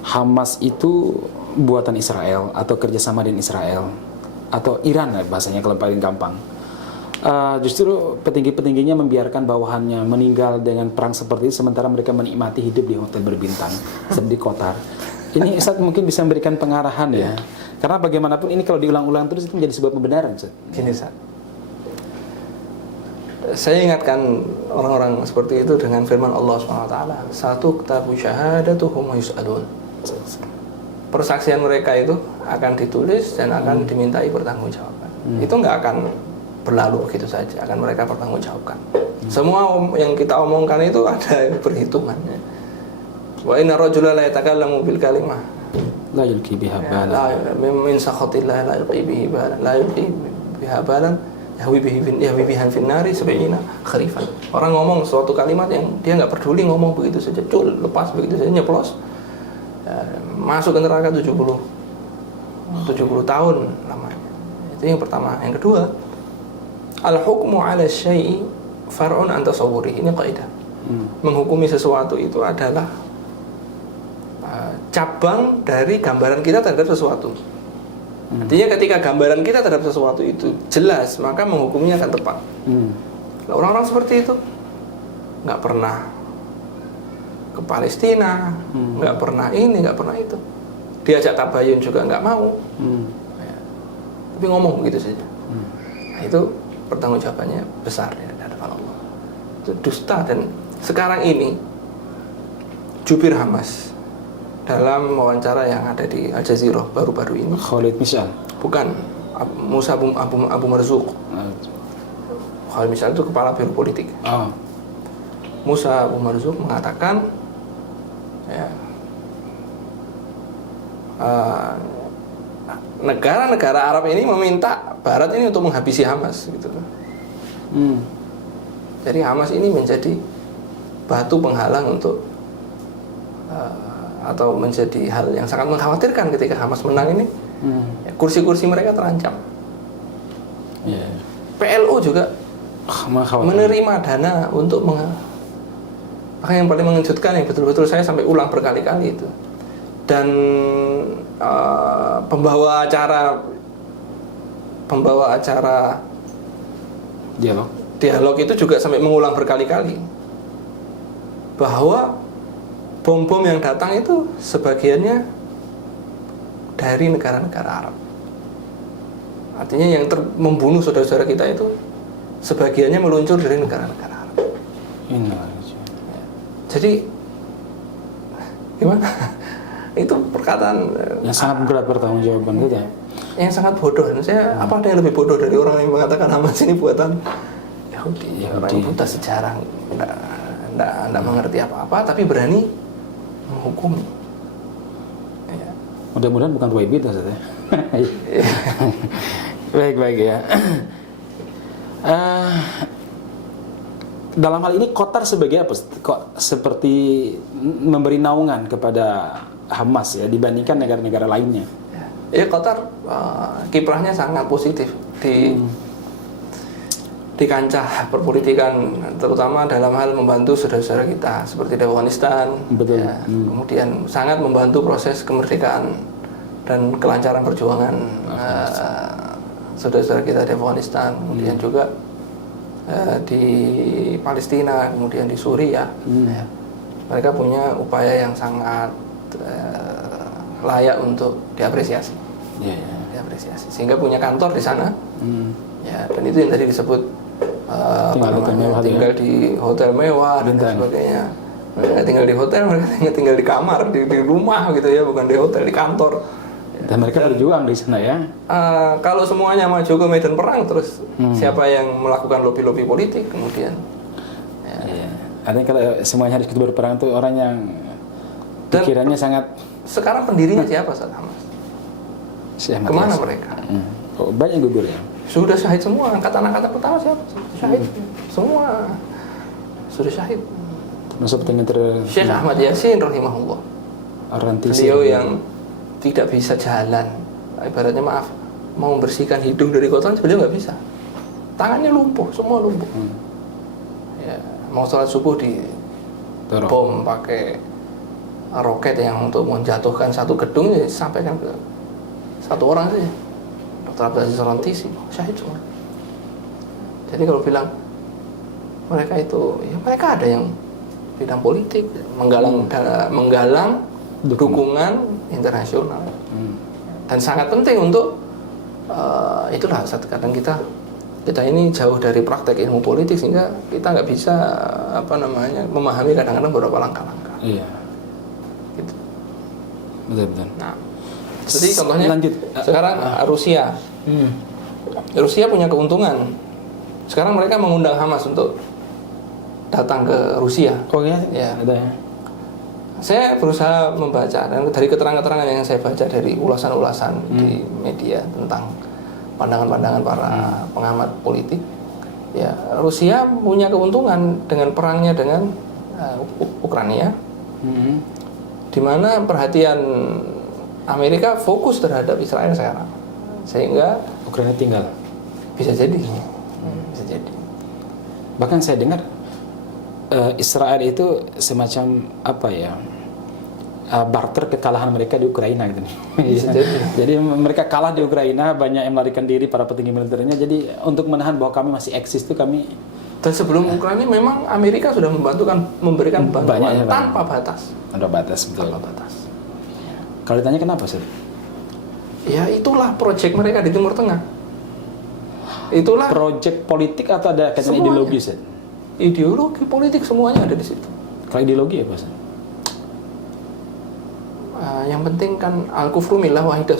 Hamas itu buatan Israel atau kerjasama dengan Israel atau Iran lah bahasanya kalau paling gampang. Justru petinggi-petingginya membiarkan bawahannya meninggal dengan perang seperti itu, sementara mereka menikmati hidup di hotel berbintang seperti Qatar. Ini Ustaz mungkin bisa memberikan pengarahan ya. Karena bagaimanapun ini kalau diulang-ulang terus itu menjadi sebuah pembenaran Ustaz. Gini Ustaz, saya ingatkan orang-orang seperti itu dengan firman Allah SWT, satu kitabu syahadatuhum yus'alun. Persaksian mereka itu akan ditulis dan akan dimintai pertanggungjawaban. itu nggak akan berlalu begitu saja, akan mereka pertanggungjawabkan. Semua yang kita omongkan itu ada perhitungannya. Wa inna rajula la yatakallamu bil kalimah la yulqi biha balan, la min sakhatillah la yulqi bihi balan, la yulqi biha balan yahwi biha fin nari sab'ina kharifan. Orang ngomong suatu kalimat yang dia nggak peduli, ngomong begitu saja, lepas begitu saja, nyeplos, masuk ke neraka 70 tahun lamanya. Itu yang pertama. Yang kedua, al-hukmu 'ala syai'i far'un an tasawwuri. Ini kaidah. Menghukumi sesuatu itu adalah cabang dari gambaran kita terhadap sesuatu. Artinya ketika gambaran kita terhadap sesuatu itu jelas, maka menghukumnya akan tepat. Nah, orang-orang seperti itu nggak pernah ke Palestina, nggak pernah ini, nggak pernah itu. Diajak tabayun juga nggak mau. Ya. Tapi ngomong begitu saja. Nah, itu pertanggungjawabannya besar ya di hadapan Allah. Itu dusta. Dan sekarang ini jubir Hamas dalam wawancara yang ada di Al Jazeera baru-baru ini, Khalid Mish'al, bukan, Musa Abu Marzuq. Khalid Mish'al itu kepala biro politik. Musa Abu Marzuq mengatakan, ya, negara-negara Arab ini meminta Barat ini untuk menghabisi Hamas, gitu. Jadi Hamas ini menjadi batu penghalang untuk atau menjadi hal yang sangat mengkhawatirkan ketika Hamas menang ini. Ya, kursi-kursi mereka terancam. PLO juga menerima dana untuk maka yang paling mengejutkan, yang betul-betul saya sampai ulang berkali-kali itu. Dan pembawa acara dialog itu juga sampai mengulang berkali-kali bahwa bom-bom yang datang itu sebagiannya dari negara-negara Arab. Artinya yang membunuh saudara-saudara kita itu sebagiannya meluncur dari negara-negara Arab. Jadi gimana? Itu perkataan yang sangat berat pertanggungjawaban kita. Yang sangat bodoh. Apa ada yang lebih bodoh dari orang yang mengatakan Hamas ini buatan Yahudi. Orang buta sejarah, enggak mengerti apa-apa, tapi berani menghukum. Ya. Mudah-mudahan bukan Ruwaibit saja. Baik ya. Dalam hal ini Qatar sebagai apa? Kok seperti memberi naungan kepada Hamas ya dibandingkan negara-negara lainnya? Ya, Qatar kiprahnya sangat positif di kancah perpolitikan, terutama dalam hal membantu saudara-saudara kita seperti di Afghanistan. Betul. Ya, kemudian sangat membantu proses kemerdekaan dan kelancaran perjuangan saudara-saudara kita di Afghanistan, kemudian juga di Palestina, kemudian di Suriah. Ya. Mereka punya upaya yang sangat layak untuk diapresiasi. Diapresiasi. Sehingga punya kantor di sana. Ya, dan itu yang tadi disebut tinggal di hotel mewah dan sebagainya. Mereka tinggal di hotel, mereka tinggal di kamar, di rumah gitu ya, bukan di hotel, di kantor. Dan mereka berjuang di sana ya. Kalau semuanya maju ke medan perang, terus siapa yang melakukan lobby-lobby politik kemudian? Ya. Artinya kalau semuanya harus ikut berperang itu orang yang pikirannya sangat. Sekarang pendirinya siapa saat Hamas? Kemana mereka? Oh, banyak gugur ya. Sudah syahid semua. Angkatan-angkatan pertama siapa? Syahid. Semua sudah syahid. Masuk Syekh Ahmad Yasin rahimahullah. Beliau yang tidak bisa jalan, ibaratnya mau membersihkan hidung dari kotoran, beliau nggak bisa. Tangannya lumpuh, semua lumpuh. Ya, mau sholat subuh di bom pakai roket yang untuk menjatuhkan satu gedung, ya, sampaikan ke satu orang saja. Dr. Abdul Aziz Rantisi, syahid semua. Jadi kalau bilang mereka itu, ya mereka ada yang bidang politik, menggalang dukungan internasional, dan sangat penting untuk itulah kadang kita ini jauh dari praktek ilmu politik sehingga kita nggak bisa memahami kadang-kadang beberapa langkah-langkah. Iya. Gitu. Betul. Nah, jadi contohnya lanjut. Sekarang Rusia Rusia punya keuntungan. Sekarang mereka mengundang Hamas untuk datang ke Rusia. Oh ya? Ya. Ada ya. Saya berusaha membaca, dan dari keterangan-keterangan yang saya baca dari ulasan-ulasan di media tentang pandangan-pandangan para pengamat politik, ya Rusia punya keuntungan dengan perangnya dengan Ukraina, di mana perhatian Amerika fokus terhadap Israel sekarang, sehingga Ukraina tinggal. bisa jadi. Bisa jadi. Bahkan saya dengar Israel itu semacam apa ya, barter kekalahan mereka di Ukraina gitu nih. Jadi mereka kalah di Ukraina, banyak yang melarikan diri para petinggi militernya. Jadi untuk menahan bahwa kami masih eksis itu kami. Dan sebelum Ukraina memang Amerika sudah memberikan bantuan tanpa batas. Tanpa batas, betul. Tanpa batas. Kalau ditanya kenapa sih? Ya itulah proyek mereka di Timur Tengah. Itulah Proyek politik atau ada kaitan semuanya. ideologi sih? Ideologi politik semuanya ada di situ. Kalau ideologi apa sih? Yang penting kan al-kufru millah wahidah.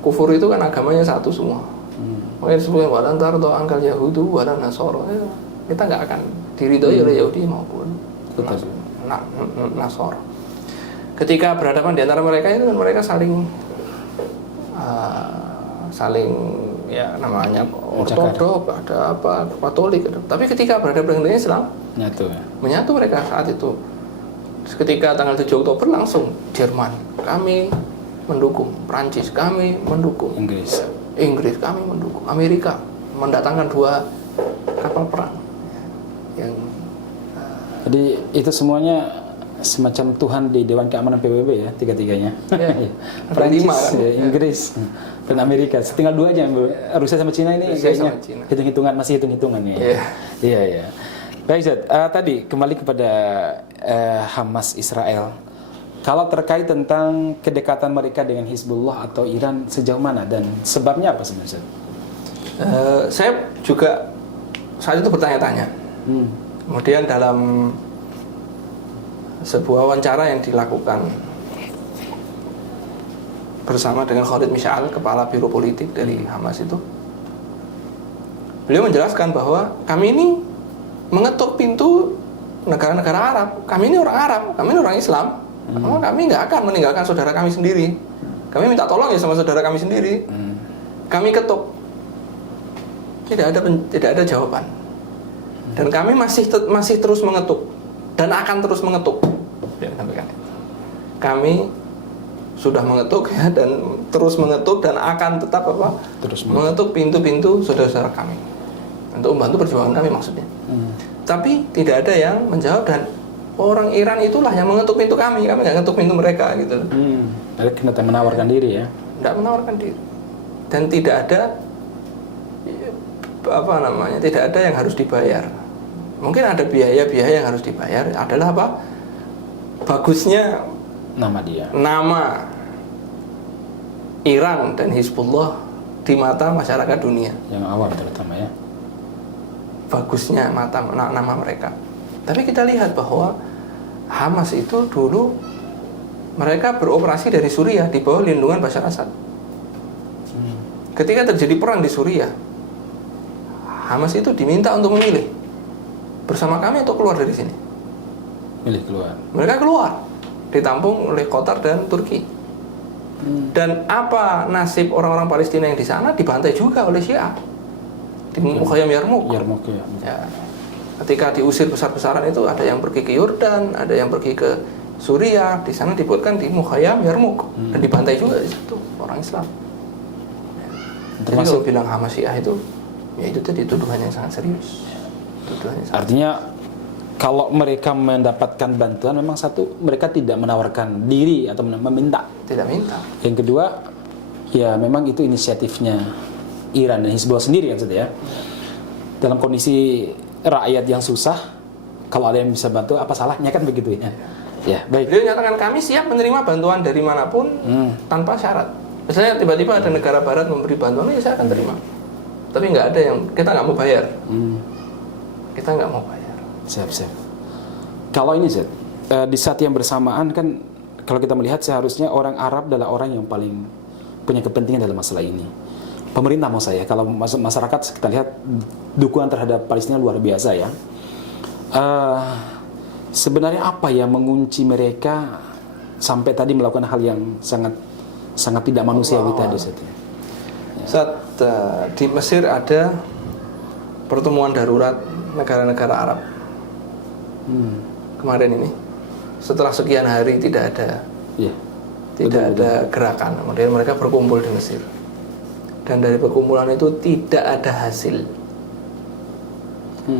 Kufur itu kan agamanya satu semua. Makanya disebutkan walan tardo angkal Yahudu walan Nasoro. Kita nggak akan diridhoi oleh Yahudi maupun Nasoro. Ketika berhadapan di antara mereka itu kan mereka saling ya namanya Ortodok, ada apa Katolik. Tapi ketika berhadapan dengan Islam, menyatu mereka saat itu. Ketika tanggal 7 Oktober langsung Jerman kami mendukung, Prancis kami mendukung, Inggris kami mendukung, Amerika mendatangkan 2 kapal perang. Jadi itu semuanya semacam Tuhan di Dewan Keamanan PBB ya, tiga-tiganya. Ya, Prancis, kan? Inggris, dan Amerika. Tinggal 2 aja, Rusia sama Cina ini kayaknya hitung-hitungan, masih hitung-hitungan ya. Iya. Baik, Zed. Tadi kembali kepada Hamas Israel. Kalau terkait tentang kedekatan mereka dengan Hizbullah atau Iran sejauh mana dan sebabnya apa sebenarnya? Saya juga saat itu bertanya-tanya. Kemudian dalam sebuah wawancara yang dilakukan bersama dengan Khalid Mish'al, kepala biro politik dari Hamas itu, beliau menjelaskan bahwa kami ini mengetuk pintu negara-negara Arab. Kami ini orang Arab, kami ini orang Islam. Kami nggak akan meninggalkan saudara kami sendiri. Kami minta tolong ya sama saudara kami sendiri. Kami ketuk, tidak ada jawaban. Dan kami masih terus mengetuk dan akan terus mengetuk. Kami sudah mengetuk ya, dan terus mengetuk dan akan tetap mengetuk pintu-pintu saudara-saudara kami untuk membantu perjuangan kami maksudnya. Tapi tidak ada yang menjawab, dan orang Iran itulah yang mengetuk pintu kami nggak ngetuk pintu mereka gitu. Mereka menawarkan diri ya? Tidak menawarkan diri, dan tidak ada tidak ada yang harus dibayar. Mungkin ada biaya-biaya yang harus dibayar, adalah apa? Bagusnya nama Iran dan Hizbullah di mata masyarakat dunia, yang awam terutama ya. Bagusnya nama mereka. Tapi kita lihat bahwa Hamas itu dulu mereka beroperasi dari Suriah di bawah lindungan Bashar Assad. Ketika terjadi perang di Suriah, Hamas itu diminta untuk memilih bersama kami atau keluar dari sini. Milih keluar. Mereka keluar, ditampung oleh Qatar dan Turki. Dan apa nasib orang-orang Palestina yang di sana? Dibantai juga oleh Syiah di Mukhayam Yarmouk. Ya. Ketika diusir besar-besaran itu, ada yang pergi ke Yordan, ada yang pergi ke Suriah. Di sana dibuatkan di Mukhayam Yarmouk dan dibantai juga di situ orang Islam. Jadi kalau bilang Hamas Syiah itu, ya itu tadi tuduhan yang sangat serius. Artinya kalau mereka mendapatkan bantuan, memang satu, mereka tidak menawarkan diri atau meminta. Tidak minta. Yang kedua, ya memang itu inisiatifnya Iran dan Hizbullah sendiri ya. Dalam kondisi rakyat yang susah, kalau ada yang bisa bantu, apa salahnya kan begitu ya. Ya, baik. Beliau nyatakan kami siap menerima bantuan dari manapun tanpa syarat. Misalnya tiba-tiba ada negara barat memberi bantuan, ya saya akan terima. Tapi nggak ada yang, kita nggak mau bayar. Kita nggak mau bayar. Siap. Kalau ini Zed, di saat yang bersamaan kan, kalau kita melihat seharusnya orang Arab adalah orang yang paling punya kepentingan dalam masalah ini. pemerintah mau saya, kalau masyarakat kita lihat dukungan terhadap Palestina luar biasa ya. Sebenarnya apa yang mengunci mereka sampai tadi melakukan hal yang sangat tidak manusiawi tadi Ustaz? Saat di Mesir ada pertemuan darurat negara-negara Arab kemarin ini, setelah sekian hari tidak ada ada gerakan, kemudian mereka berkumpul di Mesir, dan dari perkumpulan itu tidak ada hasil.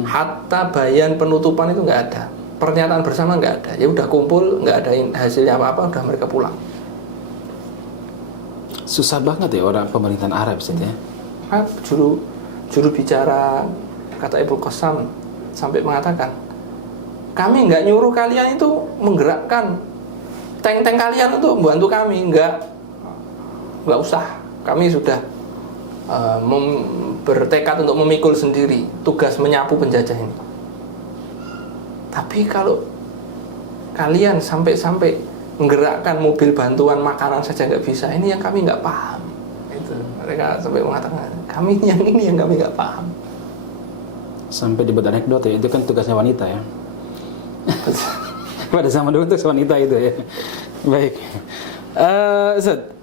Hatta bayan penutupan itu nggak ada, pernyataan bersama nggak ada, ya udah kumpul nggak ada hasilnya apa-apa, udah mereka pulang. Susah banget ya orang pemerintahan Arab Ustaz ya. Juru bicara kata Ibnu Qassam sampai mengatakan, kami nggak nyuruh kalian itu menggerakkan tank-tank kalian untuk membantu kami, nggak usah, kami sudah bertekad untuk memikul sendiri tugas menyapu penjajah ini. Tapi kalau kalian sampai menggerakkan mobil bantuan makanan saja nggak bisa, ini yang kami nggak paham. Itu mereka sampai mengatakan, kami yang ini yang kami nggak paham. Sampai dibuat anekdot ya, itu kan tugasnya wanita ya. Pada zaman dulu tugas wanita itu ya. Baik, Ustaz.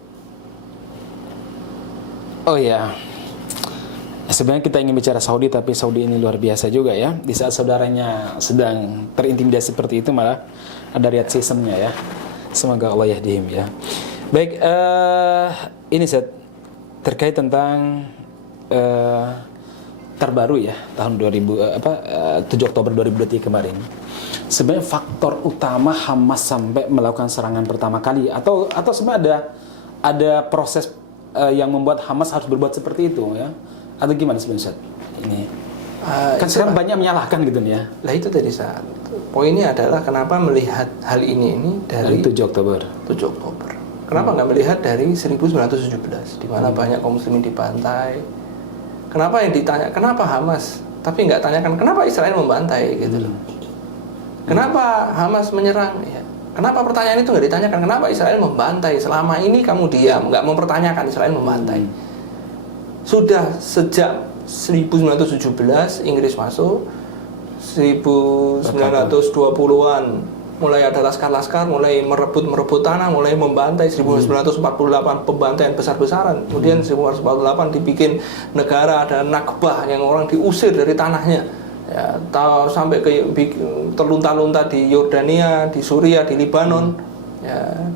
Oh ya, sebenarnya kita ingin bicara Saudi, tapi Saudi ini luar biasa juga ya. Di saat saudaranya sedang terintimidasi seperti itu, malah ada riat sistemnya ya. Semoga Allah yahdihim ya. Baik, ini Ustaz, terkait tentang terbaru ya, tahun 7 Oktober 2023 kemarin. Sebenarnya faktor utama Hamas sampai melakukan serangan pertama kali, atau sebenarnya ada proses yang membuat Hamas harus berbuat seperti itu ya, atau gimana sebenarnya ini? Kan sekarang banyak menyalahkan gitu nih ya. Lah itu tadi saat poinnya adalah kenapa melihat hal ini dari 7 Oktober. Kenapa nggak melihat dari 1917 di mana banyak kaum muslimin dibantai? Kenapa yang ditanya kenapa Hamas, tapi nggak tanyakan kenapa Israel membantai gitu loh. Kenapa Hamas menyerang ya? Kenapa pertanyaan itu nggak ditanyakan? Kenapa Israel membantai? Selama ini kamu diam, nggak mempertanyakan Israel membantai. Sudah sejak 1917 Inggris masuk, 1920-an mulai ada laskar-laskar, mulai merebut tanah, mulai membantai. 1948 pembantaian besar-besaran. Kemudian 1948 dibikin negara, ada Nakbah yang orang diusir dari tanahnya. Ya, sampai ke terlunta-lunta di Yordania, di Suriah, di Lebanon. Ya,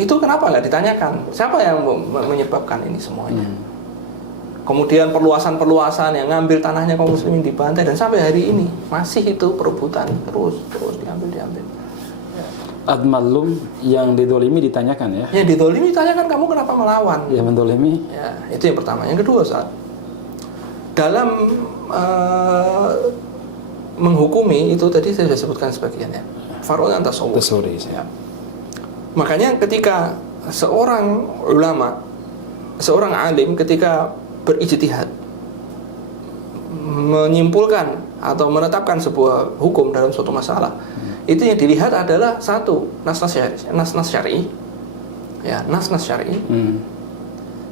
itu kenapa nggak ditanyakan? Siapa yang menyebabkan ini semuanya? Kemudian perluasan yang ngambil tanahnya kaum muslimin dibantai, dan sampai hari ini masih itu perebutan terus diambil. Ya. Ad-Mallum yang didolimi ditanyakan ya? Ya didolimi ditanyakan, kamu kenapa melawan? Ya mendolimi. Ya itu yang pertama. Yang kedua saat dalam menghukumi itu tadi saya sudah sebutkan sebagian ya. Far'un tasawwur. Ya. Makanya ketika seorang ulama, seorang alim ketika berijtihad menyimpulkan atau menetapkan sebuah hukum dalam suatu masalah, itu yang dilihat adalah satu nas-nas syar'i. Ya, nas-nas syar'i.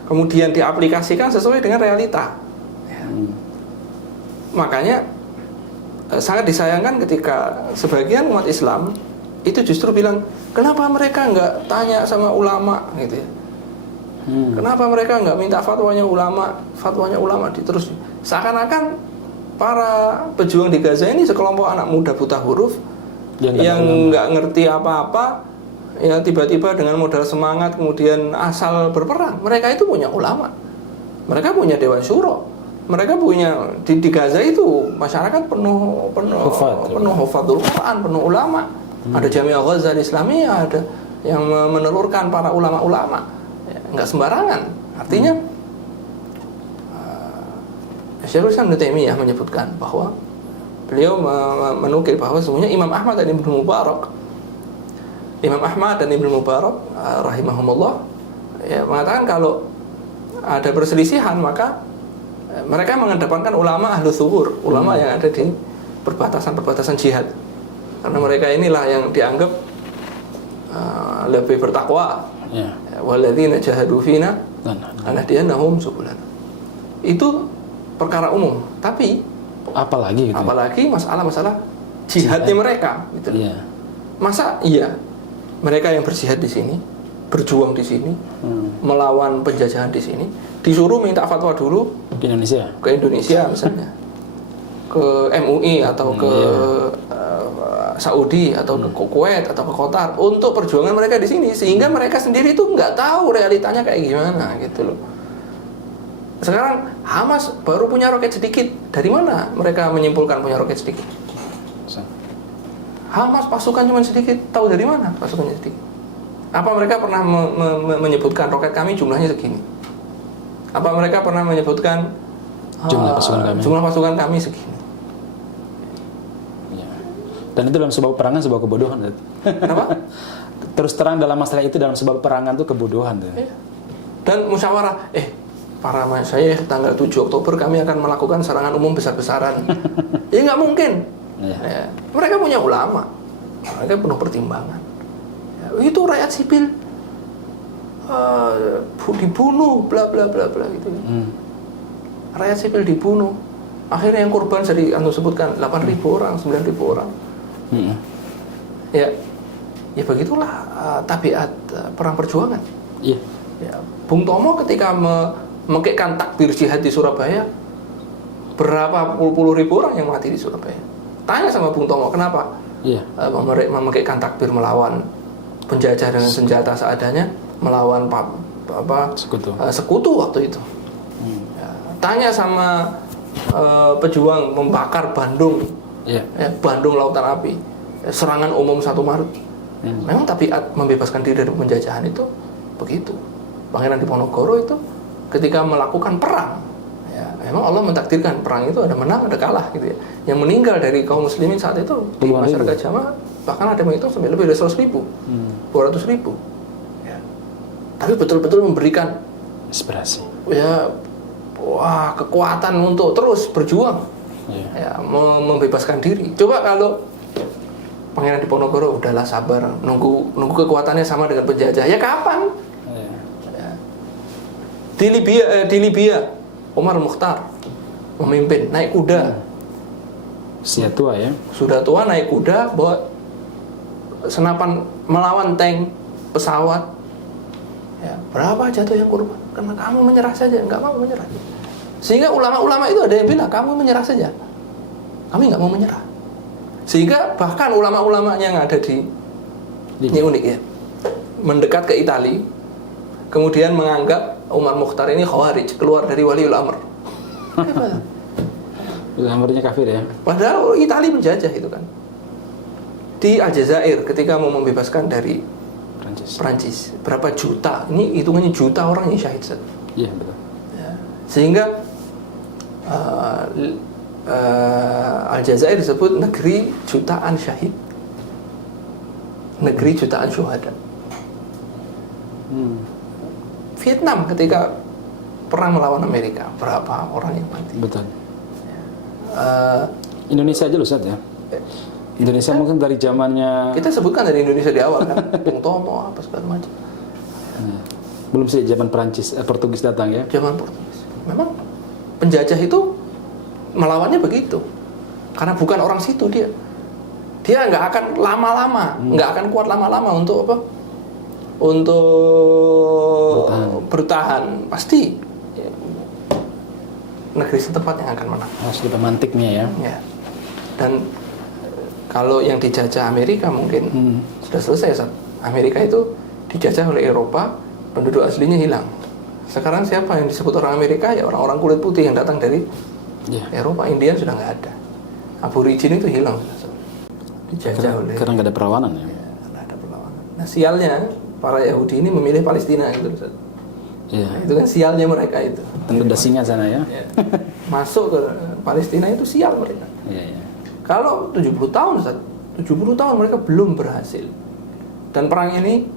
Kemudian diaplikasikan sesuai dengan realita. Makanya sangat disayangkan ketika sebagian umat Islam itu justru bilang, kenapa mereka nggak tanya sama ulama gitu ya? Kenapa mereka nggak minta fatwanya ulama terus seakan-akan para pejuang di Gaza ini sekelompok anak muda buta huruf yang nggak ngerti apa-apa, ya tiba-tiba dengan modal semangat kemudian asal berperang. Mereka itu punya ulama, mereka punya Dewan Syuro. Mereka punya di Gaza itu masyarakat penuh hufadzul Quran, penuh ulama. Ada Jamiah Ghazal Islamiyah, ada yang menelurkan para ulama-ulama. Ya, enggak sembarangan. Artinya Syekhul Islam Ibnu Taimiyah menyebutkan bahwa beliau menukil bahwa sesungguhnya Imam Ahmad dan Ibnu Mubarak rahimahumullah ya, mengatakan kalau ada perselisihan maka mereka mengedepankan ulama ahlu thugur, ulama yang ada di perbatasan jihad, karena mereka inilah yang dianggap lebih bertakwa. Walladzina jahadu fina Lanahdiyannahum subulana. Itu perkara umum, tapi apalagi gitu. Apalagi masalah-masalah jihadnya mereka gitu. Iya. Masa iya mereka yang berjihad di sini, berjuang di sini, melawan penjajahan di sini, disuruh minta fatwa dulu ke Indonesia. Ke Indonesia misalnya. Ke MUI atau ke Saudi atau ke Kuwait atau ke Qatar untuk perjuangan mereka di sini, sehingga mereka sendiri itu nggak tahu realitanya kayak gimana gitu loh. Sekarang Hamas baru punya roket sedikit. Dari mana mereka menyimpulkan punya roket sedikit? Hamas pasukan cuma sedikit. Tahu dari mana pasukannya sedikit? Apa mereka pernah menyebutkan roket kami jumlahnya segini? Apa mereka pernah menyebutkan jumlah pasukan kami segini? Ya. Dan itu dalam sebuah peperangan sebuah kebodohan. Kenapa? Terus terang dalam masalah itu dalam sebuah peperangan itu kebodohan. Ya. Dan musyawarah, para masyayikh tanggal 7 Oktober kami akan melakukan serangan umum besar-besaran. Ya nggak mungkin. Ya. Mereka punya ulama, mereka penuh pertimbangan. Ya, itu rakyat sipil dibunuh, bla bla bla bla gitu. Rakyat sipil dibunuh. Akhirnya yang korban jadi anu sebutkan 8.000 orang, 9.000 orang. Ya begitulah tabiat perang perjuangan. Iya. Ya, Bung Tomo ketika mengekkan takbir jihad di Surabaya, berapa puluh ribu orang yang mati di Surabaya. Tanya sama Bung Tomo, kenapa? Iya. Mengekkan takbir melawan penjajah dengan senjata seadanya, melawan sekutu waktu itu. Ya, tanya sama pejuang membakar Bandung, Bandung Lautan Api, serangan umum 1 Maret. Memang tabiat membebaskan diri dari penjajahan itu begitu. Pangeran Diponegoro itu ketika melakukan perang, ya, memang Allah mentakdirkan perang itu ada menang, ada kalah gitu ya. Yang meninggal dari kaum muslimin saat itu di masyarakat Jawa bahkan ada yang itu sampai lebih dari 100.000, 200.000. Ya. Tapi betul-betul memberikan inspirasi. Ya, kekuatan untuk terus berjuang, ya, membebaskan diri. Coba kalau Pangeran Diponegoro udahlah sabar, nunggu kekuatannya sama dengan penjajah, ya kapan? Di Libya, Umar Mukhtar memimpin, naik kuda. Sudah tua ya? Sudah tua, naik kuda, bawa senapan melawan tank, pesawat. Ya, berapa jatuh yang korban? Karena kamu menyerah saja, nggak mau menyerah. Sehingga ulama-ulama itu ada yang bilang, kamu menyerah saja, kami nggak mau menyerah. Sehingga bahkan ulama-ulama yang ada ini unik ya, mendekat ke Italia, kemudian menganggap Umar Mukhtar ini khawarij, keluar dari Waliul Amr. Waliul Amrnya kafir ya? Padahal Italia menjajah itu kan. Di Aljazair ketika mau membebaskan dari Prancis, berapa juta? Ini hitungannya juta orang yang syahid. Iya betul. Ya. Sehingga Aljazair disebut negeri jutaan syahid, negeri jutaan syuhada. Vietnam ketika perang melawan Amerika, berapa orang yang mati? Betul. Indonesia aja loh Ustaz ya. Indonesia mungkin dari zamannya kita sebutkan dari Indonesia di awal kan, Bung Tomo apa segala macam. Belum sih zaman Portugis datang ya. Zaman Portugis. Memang penjajah itu melawannya begitu. Karena bukan orang situ dia. Dia nggak akan lama-lama, nggak akan kuat lama-lama untuk apa? Untuk bertahan. Pasti ya, negeri setempat yang akan menang. Harus di pemantiknya ya. Ya. Dan kalau yang dijajah Amerika mungkin sudah selesai. Amerika itu dijajah oleh Eropa, penduduk aslinya hilang. Sekarang siapa yang disebut orang Amerika? Ya orang-orang kulit putih yang datang dari Eropa. Indian sudah nggak ada. Aborigin itu hilang. Dijajah oleh. Karena nggak ada perlawanan ya. Nggak ada perlawanan. Nah sialnya para Yahudi ini memilih Palestina gitu. Iya. Nah, itu kan sialnya mereka itu. Tentu ada singa sana ya. Masuk ke Palestina itu sial mereka. Iya. Kalau 70 tahun Ustaz, 70 tahun mereka belum berhasil. Dan perang ini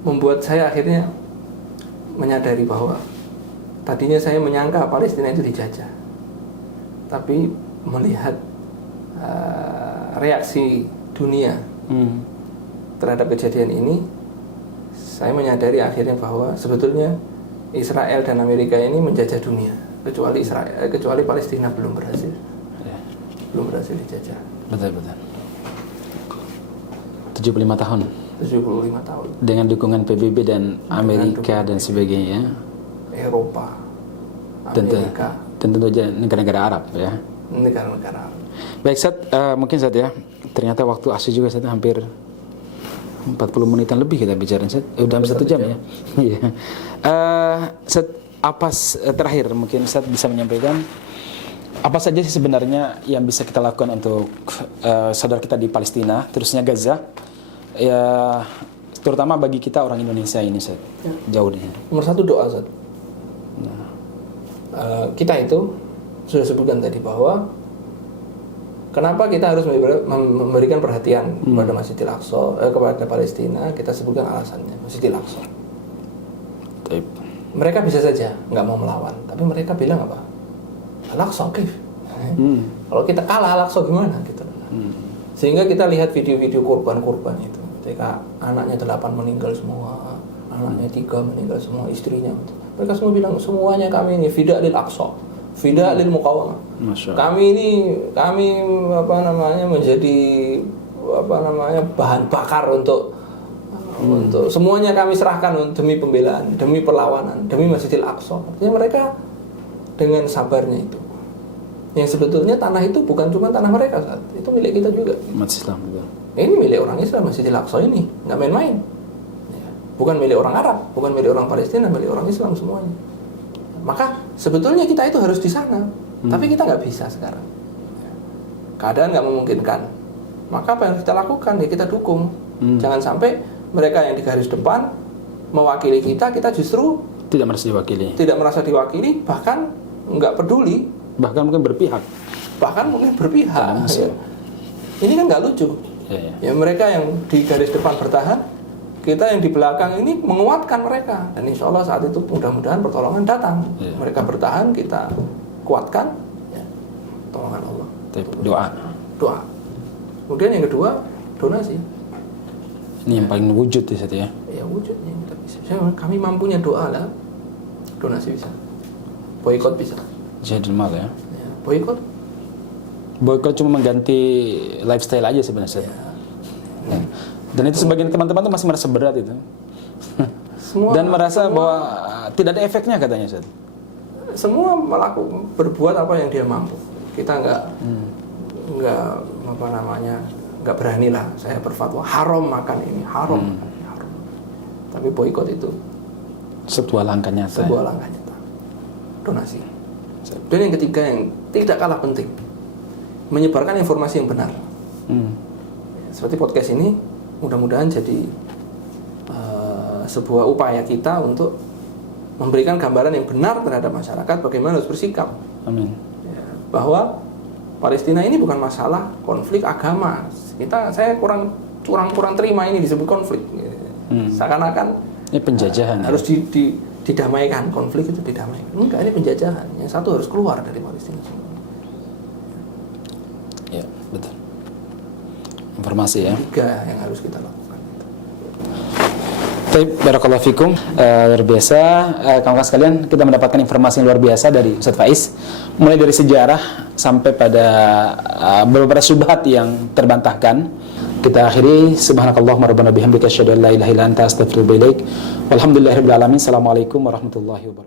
membuat saya akhirnya menyadari bahwa tadinya saya menyangka Palestina itu dijajah. Tapi melihat reaksi dunia terhadap kejadian ini, saya menyadari akhirnya bahwa sebetulnya Israel dan Amerika ini menjajah dunia, kecuali Palestina belum berhasil. Ya. Belum berhasil dijajah. Betul. 75 tahun. 75 tahun. Dengan dukungan PBB dan Amerika dan sebagainya. Eropa, Amerika. Dan tentu saja negara-negara Arab ya. Negara-negara Arab. Baik, Ustaz, mungkin Ustaz ya. Ternyata waktu asli juga Ustaz hampir 40 menitan lebih kita bicara, Ustaz. Udah hampir 1 jam ya. Iya. Ustaz, terakhir mungkin Ustaz bisa menyampaikan apa saja sih sebenarnya yang bisa kita lakukan untuk saudara kita di Palestina, terusnya Gaza, ya terutama bagi kita orang Indonesia ini, Ustaz, jauh nih. Nomor 1 doa, Ustaz. Kita itu sudah sebutkan tadi bahwa kenapa kita harus memberikan perhatian kepada Masjidil Aqsa, kepada Palestina. Kita sebutkan alasannya, Masjidil Aqsa. Mereka bisa saja nggak mau melawan, tapi mereka bilang apa? Al-Aqsa, kalau kita kalah Al-Aqsa gimana gitu. Sehingga kita lihat video-video korban-korban itu, ketika anaknya 8 meninggal semua, anaknya 3 meninggal semua, istrinya. Mereka semua bilang semuanya kami ini fida lil Aqsa, fida lil muqawamah. Kami menjadi bahan bakar untuk semuanya kami serahkan demi pembelaan, demi perlawanan, demi Masjidil Aqsa. Artinya mereka dengan sabarnya itu. Yang sebetulnya tanah itu bukan cuma tanah mereka, saat itu milik kita juga. Umat Islam juga. Ini milik orang Islam, Masjidil Aqsa ini nggak main-main. Bukan milik orang Arab, bukan milik orang Palestina, milik orang Islam semuanya. Maka sebetulnya kita itu harus di sana, tapi kita nggak bisa sekarang. Keadaan nggak memungkinkan. Maka apa yang kita lakukan? Ya kita dukung. Jangan sampai mereka yang di garis depan mewakili kita justru tidak merasa diwakili, bahkan nggak peduli, bahkan mungkin berpihak. Ya. Ini kan nggak lucu. Ya mereka yang di garis depan bertahan, kita yang di belakang ini menguatkan mereka, dan insya Allah saat itu mudah-mudahan pertolongan datang. Mereka bertahan, kita kuatkan, ya, pertolongan Allah. Doa. Kemudian yang kedua, donasi. Ini yang paling wujud di situ ya. Ya wujudnya kita bisa. Kami mampunya doa lah, donasi bisa, boikot bisa. Jihadul mal ya. Boikot cuma mengganti lifestyle aja sebenarnya. Ya. Dan itu sebagian teman-teman tuh masih merasa berat itu. Dan merasa bahwa tidak ada efeknya katanya, Ustaz. Semua berbuat apa yang dia mampu. Kita nggak berani lah. Saya berfatwa haram makan ini, haram. Tapi boikot itu sebuah langkah nyata. Donasi. Dan yang ketiga yang tidak kalah penting, menyebarkan informasi yang benar. Seperti podcast ini, mudah-mudahan jadi sebuah upaya kita untuk memberikan gambaran yang benar terhadap masyarakat bagaimana harus bersikap. Amin. Ya, bahwa Palestina ini bukan masalah konflik agama. Saya kurang terima ini disebut konflik. Seakan-akan ini penjajahan. Harus didamaikan, konflik itu didamaikan. Enggak, ini penjajahan. Yang satu harus keluar dari Palestina. Ya, betul. Informasi ya. 3 yang harus kita lakukan. Baik, barakallahu fikum. Luar biasa, kawan-kawan sekalian, kita mendapatkan informasi yang luar biasa dari Ustaz Faiz, mulai dari sejarah sampai pada beberapa syubhat yang terbantahkan. Kita akhiri, subhanakallahumma rabbana bihamdika asyhadu an la ilaha illa anta astaghfiruka wa atubu ilaik. Walhamdulillahirabbil alamin. Assalamualaikum warahmatullahi wabarakatuh.